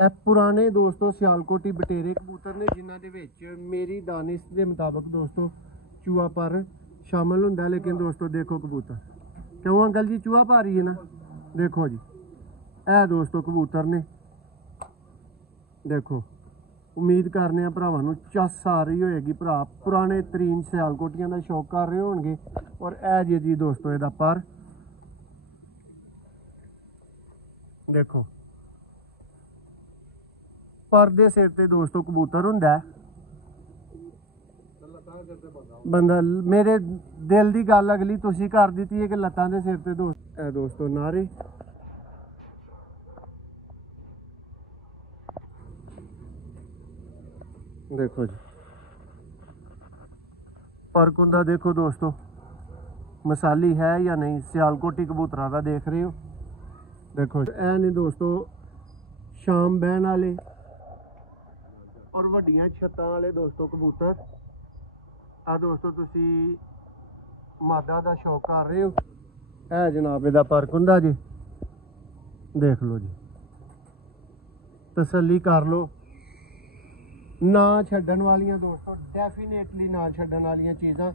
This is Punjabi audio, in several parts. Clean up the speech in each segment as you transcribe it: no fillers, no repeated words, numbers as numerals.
ਇਹ ਪੁਰਾਣੇ ਦੋਸਤੋ ਸਿਆਲਕੋਟੀ ਬਟੇਰੇ ਕਬੂਤਰ ਨੇ ਜਿਨ੍ਹਾਂ ਦੇ ਵਿੱਚ ਮੇਰੀ ਦਾਨਿਸ਼ ਦੇ ਮੁਤਾਬਕ ਦੋਸਤੋ ਚੂਹਾ ਪਰ ਸ਼ਾਮਲ ਹੁੰਦਾ। ਲੇਕਿਨ ਦੋਸਤੋ ਦੇਖੋ ਕਬੂਤਰ ਕਿਉਂ ਅੰਕਲ ਜੀ ਚੂਹਾ ਪਾ ਰਹੀ ਹੈ ਨਾ, ਦੇਖੋ ਜੀ ਇਹ ਦੋਸਤੋ ਕਬੂਤਰ ਨੇ। ਦੇਖੋ ਉਮੀਦ ਕਰਨੇ ਆ ਭਰਾਵਾਂ ਨੂੰ ਚੱਸ ਆ ਰਹੀ ਹੋਏਗੀ, ਭਰਾ ਪੁਰਾਣੇ ਤਰੀਨ ਸਿਆਲਕੋਟੀਆਂ ਦਾ ਸ਼ੌਕ ਕਰ ਰਹੇ ਹੋਣਗੇ। ਔਰ ਇਹ ਜੀ ਦੋਸਤੋ ਇਹਦਾ ਪਰ ਦੇਖੋ, ਪਰ ਦੇ ਸਿਰ ਤੇ ਦੋਸਤੋ ਕਬੂਤਰ ਹੁੰਦਾ। ਬੰਦਾ ਮੇਰੇ ਦਿਲ ਦੀ ਗੱਲ ਅਗਲੀ ਤੁਸੀਂ ਕਰ ਦਿੱਤੀ ਹੈ ਕਿ ਲੱਤਾਂ ਦੇ ਸਿਰ ਤੇ ਦੋਸਤੋ ਨਾਰੇ। देखो जी परकुंदा देखो दोस्तों मसाली है या नहीं, सियालकोटी कबूतरा का देख रहे हो। देखो ऐ नहीं दोस्तों शाम बहन वाले और वड्डियां छत्तां वाले दोस्तों कबूतर। आ दोस्तों तुसी मादा का शौक कर रहे हो, है जनाब इहदा परकुंदा जी। देख लो जी, तसल्ली कर लो। ना छड्डण वालियां दोस्तों, डेफिनेटली ना छड्डण वालियां चीज़ां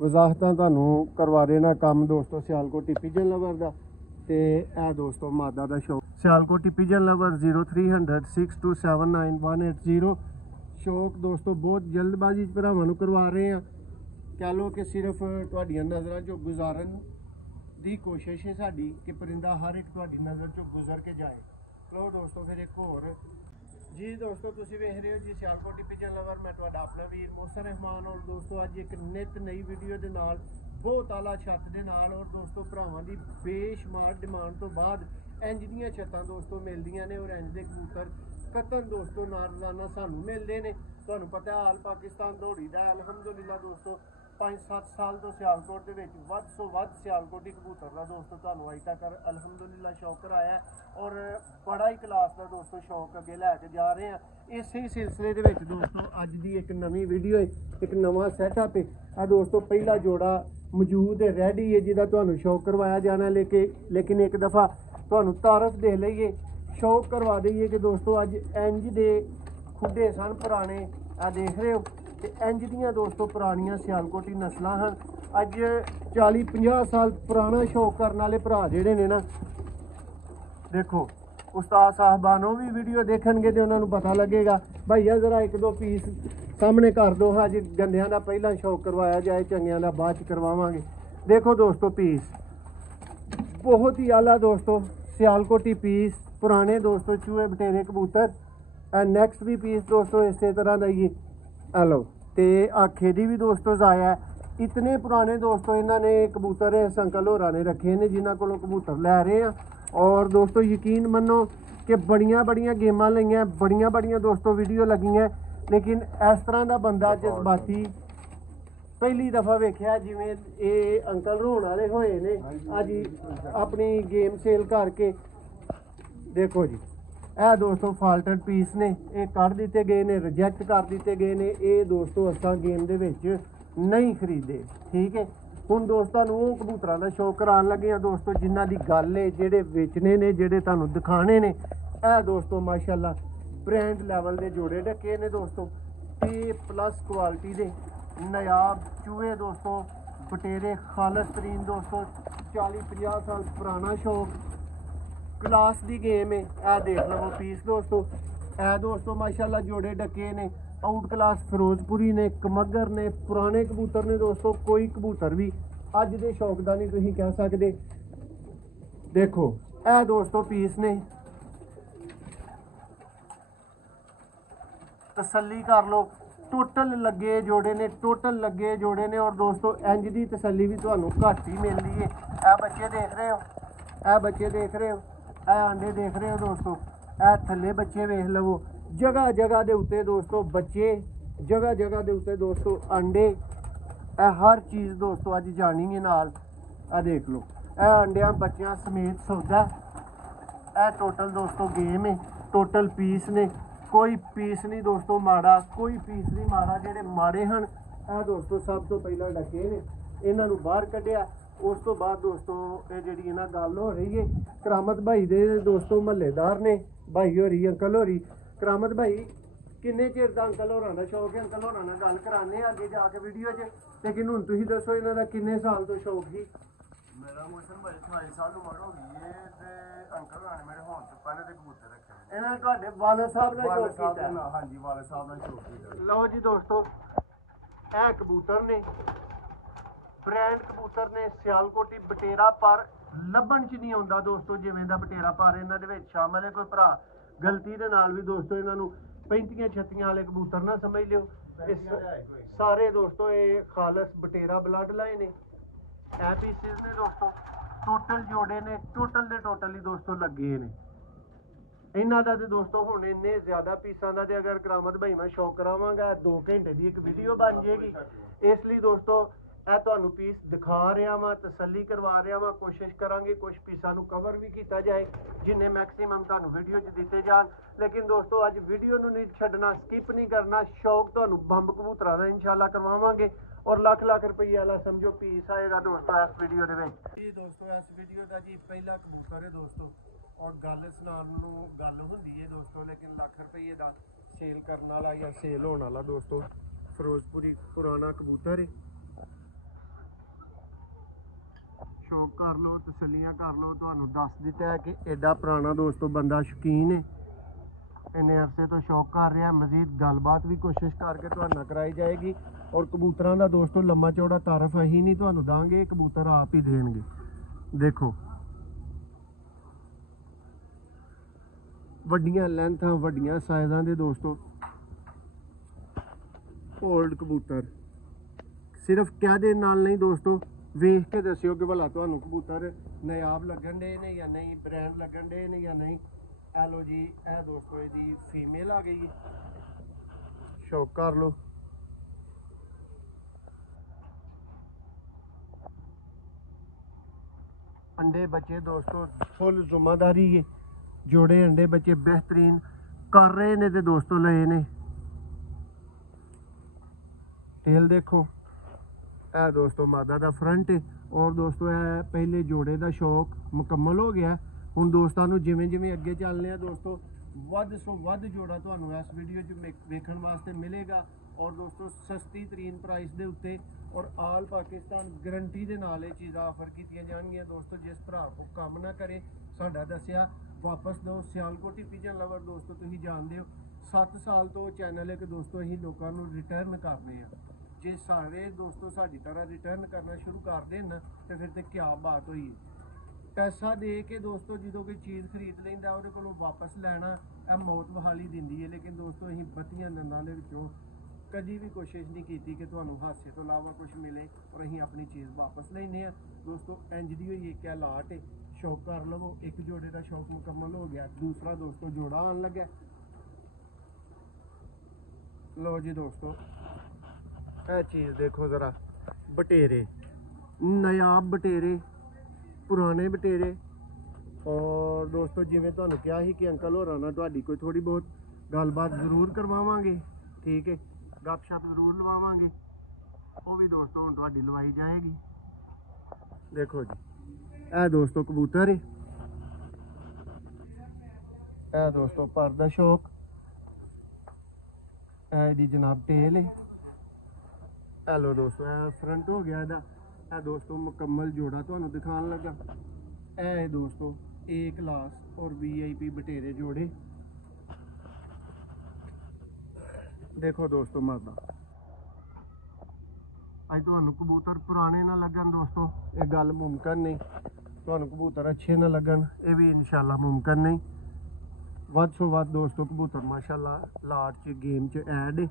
वजाहतां तुहानूं करवा देना काम दोस्तों सियालकोटी पिजन लवर दा। ते ए दोस्तों मादा दा शौक सियालकोटी पिजन लवर 0300 6279 180। शौक दोस्तों बहुत जल्दबाजी भरावां नूं करवा रहे हैं। कह लो कि सिर्फ तुहाडीआं नज़रां चों गुजारन दी कोशिश है साडी कि परिंदा हर एक तुहाडी नज़र चों गुजर के जाए। लो दोस्तों फिर एक होर जी दोस्तों तुसीं वेख रहे हो जी सियालकोटी पिजन लवर, मैं तुहाडा अपना वीर मोहसिन रहमान। और दोस्तों अज एक नित नई वीडियो दे नाल बहुत आला छत दे नाल और दोस्तों भरावां दी बेशुमार डिमांड तो बाद इंज दीयां छत्तां दोस्तों मिलदियां ने और इंज दे कबूतर कतन दोस्तों नारजाना सानू मिलदे ने। तुहानूं पता है आल पाकिस्तान दौड़ी दा अलहमदुलिल्लाह दोस्तों 5-7 साल तो सियालकोट दे विच वध सो वध सियालकोटी कबूतर का दोस्तों तुहानूं अज तक अलहमदुलिल्लाह शौक कराया और बड़ा ही क्लास का दोस्तों शौक अगे लैके जा रहे हैं। इस ही सिलसिले दे विच दोस्तों अज दी एक नवीं वीडियो है, एक नवां सैटअप है। आ दोस्तों पहला जोड़ा मौजूद है, रेडी है, जिहदा तुहानूं शौक करवाया जाना। लेकिन एक दफ़ा तुहानूं तारफ दे लईए, शौक करवा दईए कि दोस्तों अज इंज दे खुडे सन पुराने, आ देख रहे हो। ते इंज दियां दोस्तों पुरानियां सियालकोटी नस्लां हैं। अज 40-50 साल पुराना शौक करने वाले भरा जिहड़े ने ना, देखो उस्ताद साहबानों भी वीडियो देखणगे ते उन्हां नूं पता लगेगा। भैया जरा 1-2 पीस सामने कर दो, हाँ जी गंदियां दा पहला शौक करवाया जाए, चंगियां दा बाद च करवावांगे। देखो दोस्तों पीस बहुत ही आला दोस्तों सियालकोटी पीस, पुराने दोस्तों चूहे बटेरे कबूतर। नैक्सट भी पीस दोस्तों इस तरह का ही हेलो ते आखे दी भी दोस्तों जाया। इतने पुराने दोस्तों इन्होंने कबूतर इस अंकल होरां ने रखे ने जिन्हां कोलों कबूतर लै रहे हैं। और दोस्तों यकीन मनो कि बड़ियां गेमां लईआं, बड़ियां दोस्तों वीडियो लगियां, लेकिन इस तरह का बंदा जज्बाती पहली दफ़ा वेख्या जिवें ये अंकल रोण वाले होए ने अज अपनी गेम सेल करके। देखो जी ਇਹ दोस्तों फाल्टड पीस ने, ये कढ़ दिते गए ने, रिजैक्ट कर दिते गए ने। ये दोस्तों असां गेम दे विच नहीं खरीदे, ठीक है। हुण दोस्तां नूं वो कबूतरां दा शौक कराउण लगे आ दोस्तों जिन्हां दी गल है, जेहड़े वेचने ने, जेहड़े तुहानूं दिखाने ने। ਇਹ दोस्तों माशाअल्लाह ब्रांड लैवल दे जोड़े ढके ने दोस्तों, A+ क्वालिटी दे नायाब चूहे दोस्तों बटेरे खालस तरीन दोस्तों। 40-50 साल पुराना शौक क्लास दी गेम है। ए देख लो पीस दोस्तों, ए दोस्तों माशाल्लाह जोड़े डके ने, आउट क्लास फिरोजपुरी ने, कमगर ने, पुराने कबूतर ने दोस्तों। कोई कबूतर भी अज दे शौक दा नहीं तुसीं कह सकदे। देखो ए दोस्तों पीस ने, तसल्ली कर लो। टोटल लगे जोड़े ने, टोटल लगे जोड़े ने। और दोस्तों इंज दी तसल्ली भी तुहानूं घट ही मिलदी है। ए बच्चे देख रहे हो, ए बच्चे देख रहे हो, ए आंडे देख रहे हो दोस्तों, ए थल्ले बच्चे वेख लवो। जगह जगह दे उत्ते दोस्तों बच्चे, जगह जगह दे उत्ते दोस्तों अंडे। ए हर चीज़ दोस्तों अज जानी है नाल। ए देख लो ए अंडियां बच्चियां समेत सौदा। ए टोटल दोस्तों गेम है, टोटल पीस ने। कोई पीस नहीं दोस्तों माड़ा, कोई पीस नहीं माड़ा। जेहड़े माड़े हैं ए दोस्तों सब तो पहला डके ने, इन्हां नूं बाहर कढ़िया ਉਸ ਤੋਂ ਬਾਅਦ ਦੋਸਤੋ ਇਹ ਜਿਹੜੀ ਇਹਨਾਂ ਗੱਲ ਹੋ ਰਹੀ ਹੈ ਕਰਾਮਤ ਭਾਈ ਦੇ ਦੋਸਤੋ ਮਹੱਲੇਦਾਰ ਨੇ, ਭਾਈ ਹੋਰੀ ਅੰਕਲ ਹੋਰੀ। ਕਰਾਮਤ ਭਾਈ ਕਿੰਨੇ ਚਿਰ ਦਾ ਅੰਕਲ ਹੋਰਾਂ ਦਾ ਸ਼ੌਕ ਹੈ? ਅੰਕਲ ਹੋਰਾਂ ਨਾਲ ਗੱਲ ਕਰਾਣੇ ਆ ਅੱਗੇ ਜਾ ਕੇ ਵੀਡੀਓ 'ਚ, ਲੇਕਿਨ ਹੁਣ ਤੁਸੀਂ ਦੱਸੋ ਇਹਨਾਂ ਦਾ ਕਿੰਨੇ ਸਾਲ ਤੋਂ ਸ਼ੌਕ ਸੀ? ਮੇਰਾ ਮੋਸ਼ਨ ਭਾਈ 28 ਸਾਲ ਉਮਰ ਹੋ ਗਈ ਹੈ ਤੇ ਅੰਕਲ ਹੋਰਾਂ ਨੇ ਮੇਰੇ ਹੋਣ ਤੋਂ ਪਹਿਲੇ ਤੇ ਕਬੂਤਰ ਰੱਖੇ ਨੇ। ਇਹਨਾਂ ਨੇ ਤੁਹਾਡੇ ਵਾਲਦ ਸਾਹਿਬ ਨਾਲ ਸ਼ੌਕ ਕੀਤਾ? ਹਾਂਜੀ ਵਾਲੇ ਸਾਹਿਬ ਨਾਲ ਸ਼ੌਕ ਕੀਤਾ। ਲਓ ਜੀ ਦੋਸਤੋ, ਇਹ ਕਬੂਤਰ ਨੇ, ਬ੍ਰਾਂਡ ਕਬੂਤਰ ਨੇ, ਸਿਆਲਕੋਟੀ ਬਟੇਰਾ, ਪਰ ਲੱਭਣ 'ਚ ਨਹੀਂ ਆਉਂਦਾ ਦੋਸਤੋ ਜਿਵੇਂ ਦਾ ਬਟੇਰਾ, ਪਰ ਇਹਨਾਂ ਦੇ ਵਿੱਚ ਸ਼ਾਮਲ ਹੈ। ਕੋਈ ਭਰਾ ਗਲਤੀ ਦੇ ਨਾਲ ਵੀ ਦੋਸਤੋ ਇਹਨਾਂ ਨੂੰ 35-36 ਵਾਲੇ ਕਬੂਤਰ ਨਾ ਸਮਝ ਲਿਓ। ਸਾਰੇ ਦੋਸਤੋ ਇਹ ਖਾਲਸ ਬਟੇਰਾ ਬਲੱਡ ਲਾਈਨ ਨੇ। ਇਹ ਪੀਸਿਸ ਨੇ ਦੋਸਤੋ, ਟੋਟਲ ਜੋੜੇ ਨੇ, ਟੋਟਲ ਦੇ ਟੋਟਲ ਹੀ ਦੋਸਤੋ ਲੱਗੇ ਨੇ ਇਹਨਾਂ ਦਾ। ਤੇ ਦੋਸਤੋ ਹੁਣ ਇੰਨੇ ਜ਼ਿਆਦਾ ਪੀਸਾਂ ਦਾ ਤੇ ਅਗਰ ਕਰਾਮਤ ਭਾਈ ਮੈਂ ਸ਼ੌਕ ਕਰਾਵਾਂਗਾ 2 ਘੰਟੇ ਦੀ ਇੱਕ ਵੀਡੀਓ ਬਣ ਜਾਏਗੀ। ਇਸ ਲਈ ਦੋਸਤੋ ਇਹ ਤੁਹਾਨੂੰ ਪੀਸ ਦਿਖਾ ਰਿਹਾ ਵਾਂ, ਤਸੱਲੀ ਕਰਵਾ ਰਿਹਾ ਵਾਂ। ਕੋਸ਼ਿਸ਼ ਕਰਾਂਗੇ ਕੁਝ ਪੀਸਾਂ ਨੂੰ ਕਵਰ ਵੀ ਕੀਤਾ ਜਾਏ ਜਿੰਨੇ ਮੈਕਸਿਮਮ ਤੁਹਾਨੂੰ ਵੀਡੀਓ 'ਚ ਦਿੱਤੇ ਜਾਣ। ਲੇਕਿਨ ਦੋਸਤੋ ਅੱਜ ਵੀਡੀਓ ਨੂੰ ਨਹੀਂ ਛੱਡਣਾ, ਸਕਿਪ ਨਹੀਂ ਕਰਨਾ। ਸ਼ੌਕ ਤੁਹਾਨੂੰ ਬੰਬ ਕਬੂਤਰਾਂ ਦਾ ਇਨਸ਼ਾਅੱਲਾ ਕਰਵਾਵਾਂਗੇ ਔਰ ਲੱਖ ਰੁਪਏ ਵਾਲਾ ਸਮਝੋ ਪੀਸ ਆਏਗਾ ਦੋਸਤੋ ਇਸ ਵੀਡੀਓ ਦੇ ਵਿੱਚ। ਜੀ ਦੋਸਤੋ ਇਸ ਵੀਡੀਓ ਦਾ ਜੀ ਪਹਿਲਾ ਕਬੂਤਰ ਹੈ ਦੋਸਤੋ, ਔਰ ਗੱਲ ਸੁਣਾਉਣ ਨੂੰ ਗੱਲ ਹੁੰਦੀ ਹੈ ਦੋਸਤੋ, ਲੇਕਿਨ ਲੱਖ ਰੁਪਏ ਦਾ ਸੇਲ ਕਰਨ ਵਾਲਾ ਜਾਂ ਸੇਲ ਹੋਣ ਵਾਲਾ ਦੋਸਤੋ ਫਿਰੋਜ਼ਪੁਰੀ ਪੁਰਾਣਾ ਕਬੂਤਰ ਹੈ। ਸ਼ੌਕ ਕਰ ਲਓ, ਤਸੱਲੀਆਂ ਕਰ ਲਓ। ਤੁਹਾਨੂੰ ਦੱਸ ਦਿੱਤਾ ਹੈ ਕਿ ਐਡਾ ਪੁਰਾਣਾ ਦੋਸਤੋ ਬੰਦਾ ਸ਼ੌਕੀਨ ਹੈ, ਇੰਨੇ ਅਰਸੇ ਤੋਂ ਸ਼ੌਕ ਕਰ ਰਿਹਾ। ਮਜ਼ੀਦ ਗੱਲਬਾਤ ਵੀ ਕੋਸ਼ਿਸ਼ ਕਰਕੇ ਤੁਹਾਡੇ ਨਾਲ ਕਰਾਈ ਜਾਏਗੀ। ਔਰ ਕਬੂਤਰਾਂ ਦਾ ਦੋਸਤੋ ਲੰਮਾ ਚੌੜਾ ਤਾਰਫ ਅਸੀਂ ਨਹੀਂ ਤੁਹਾਨੂੰ ਦਾਂਗੇ, ਕਬੂਤਰ ਆਪ ਹੀ ਦੇਣਗੇ। ਦੇਖੋ ਵੱਡੀਆਂ ਲੈਂਥਾਂ, ਵੱਡੀਆਂ ਸਾਈਜ਼ਾਂ ਦੇ ਦੋਸਤੋ ਓਲਡ ਕਬੂਤਰ। ਸਿਰਫ ਕਹਿ ਦੇ ਨਾਲ ਨਹੀਂ ਦੋਸਤੋ, ਵੇਖ ਕੇ ਦੱਸਿਓ ਕਿ ਭਲਾ ਤੁਹਾਨੂੰ ਕਬੂਤਰ ਨਾਯਾਬ ਲੱਗਣ ਦੇ ਨੇ ਜਾਂ ਨਹੀਂ, ਬ੍ਰਾਂਡ ਲੱਗਣ ਦੇ ਨੇ ਜਾਂ ਨਹੀਂ। ਇਹ ਲੋ ਜੀ, ਇਹ ਦੋਸਤੋ ਇਹਦੀ ਫੀਮੇਲ ਆ ਗਈ ਹੈ, ਸ਼ੌਕ ਕਰ ਲਓ। अंडे बच्चे दोस्तों फुल जिम्मेदारी है, जोड़े अंडे बच्चे बेहतरीन कर रहे ने ते दोस्तों लए ने। टेल देखो, ए दोस्तों मादा दा फ्रंट है। और दोस्तों ए पहले जोड़े दा शौक मुकम्मल हो गया। हुण दोस्तों नूं जिवें जिवें अगे चलने दोस्तों ਵੱਧ ਸੋ ਵੱਧ ਜੋੜਾ ਤੁਹਾਨੂੰ ਇਸ ਵੀਡੀਓ 'ਚ ਵੇਖਣ ਵਾਸਤੇ ਮਿਲੇਗਾ। ਔਰ ਦੋਸਤੋ ਸਸਤੀ ਤਰੀਨ ਪ੍ਰਾਈਸ ਦੇ ਉੱਤੇ ਔਰ ਆਲ ਪਾਕਿਸਤਾਨ ਗਰੰਟੀ ਦੇ ਨਾਲ ਇਹ ਚੀਜ਼ਾਂ ਆਫਰ ਕੀਤੀਆਂ ਜਾਣਗੀਆਂ। ਦੋਸਤੋ ਜਿਸ ਭਰਾ ਕੋ ਕੰਮ ਨਾ ਕਰੇ ਸਾਡਾ ਦੱਸਿਆ ਵਾਪਸ ਦਿਓ। ਸਿਆਲਕੋਟੀ ਪਿਜਨ ਲਵਰ ਦੋਸਤੋ ਤੁਸੀਂ ਜਾਣਦੇ ਹੋ 7 ਸਾਲ ਤੋਂ ਚੈਨਲ ਇੱਕ ਦੋਸਤੋ ਅਸੀਂ ਲੋਕਾਂ ਨੂੰ ਰਿਟਰਨ ਕਰਨੇ ਆ। ਜੇ ਸਾਰੇ ਦੋਸਤੋ ਸਾਡੀ ਤਰ੍ਹਾਂ ਰਿਟਰਨ ਕਰਨਾ ਸ਼ੁਰੂ ਕਰ ਦੇਣ ਤੇ ਫਿਰ ਤੇ ਕੀ ਬਾਤ ਹੋਈ। ਪੈਸਾ ਦੇ ਕੇ ਦੋਸਤੋ ਜਦੋਂ ਕੋਈ ਚੀਜ਼ ਖਰੀਦ ਲੈਂਦਾ ਉਹਦੇ ਕੋਲੋਂ ਵਾਪਸ ਲੈਣਾ ਇਹ ਮੌਤ ਵਹਾਲੀ ਦਿੰਦੀ ਹੈ। ਲੇਕਿਨ ਦੋਸਤੋ ਅਸੀਂ ਬੱਤੀਆਂ ਦੰਦਾਂ ਦੇ ਵਿੱਚੋਂ ਕਦੀ ਵੀ ਕੋਸ਼ਿਸ਼ ਨਹੀਂ ਕੀਤੀ ਕਿ ਤੁਹਾਨੂੰ ਹਾਸੇ ਤੋਂ ਇਲਾਵਾ ਕੁਝ ਮਿਲੇ ਔਰ ਅਸੀਂ ਆਪਣੀ ਚੀਜ਼ ਵਾਪਸ ਲੈਂਦੇ ਹਾਂ। ਦੋਸਤੋ ਇੰਜ ਦੀ ਹੋਈ ਇੱਕ ਲਾਟ ਹੈ, ਸ਼ੌਕ ਕਰ ਲਵੋ। ਇੱਕ ਜੋੜੇ ਦਾ ਸ਼ੌਕ ਮੁਕੰਮਲ ਹੋ ਗਿਆ, ਦੂਸਰਾ ਦੋਸਤੋ ਜੋੜਾ ਆਉਣ ਲੱਗਾ। ਲੋ ਜੀ ਦੋਸਤੋ ਇਹ ਚੀਜ਼ ਦੇਖੋ ਜ਼ਰਾ, ਬਟੇਰੇ ਨਾਯਾਬ ਬਟੇਰੇ, ਪੁਰਾਣੇ ਬਟੇਰੇ। ਔਰ ਦੋਸਤੋ ਜਿਵੇਂ ਤੁਹਾਨੂੰ ਕਿਹਾ ਸੀ ਕਿ ਅੰਕਲ ਹੋਰਾਂ ਨਾਲ ਤੁਹਾਡੀ ਕੋਈ ਥੋੜੀ ਬਹੁਤ ਗੱਲਬਾਤ ਜ਼ਰੂਰ ਕਰਵਾਵਾਂਗੇ, ਠੀਕ ਹੈ, ਗੱਪਸ਼ਪ ਜ਼ਰੂਰ ਲਵਾਵਾਂਗੇ। ਉਹ ਵੀ ਦੋਸਤੋ ਹੁਣ ਤੁਹਾਡੀ ਲਵਾਈ ਜਾਏਗੀ। ਦੇਖੋ ਜੀ ਇਹ ਦੋਸਤੋ ਕਬੂਤਰ ਹੈ, ਇਹ ਦੋਸਤੋ ਪਰ ਦਾ ਸ਼ੌਕ, ਇਹਦੀ ਜਨਾਬ ਟੇਲ ਹੈ। ਹੈਲੋ ਦੋਸਤੋ ਇਹ ਫਰੰਟ ਹੋ ਗਿਆ ਇਹਦਾ। ਇਹ ਦੋਸਤੋ ਮੁਕੰਮਲ ਜੋੜਾ ਤੁਹਾਨੂੰ ਦਿਖਾਉਣ ਲੱਗਾ। ਇਹ ਦੋਸਤੋ A क्लास और VIP बटेरे जोड़े। देखो दोस्तों मादा अज तुहानू कबूतर पुराने ना लगन दोस्तों, ये गल मुमकिन नहीं। तुहानू कबूतर अच्छे ना लगन ये भी इंशाल्लाह मुमकिन नहीं। वध सो वध दोस्तों कबूतर माशाल्लाह लाट च गेम च ऐड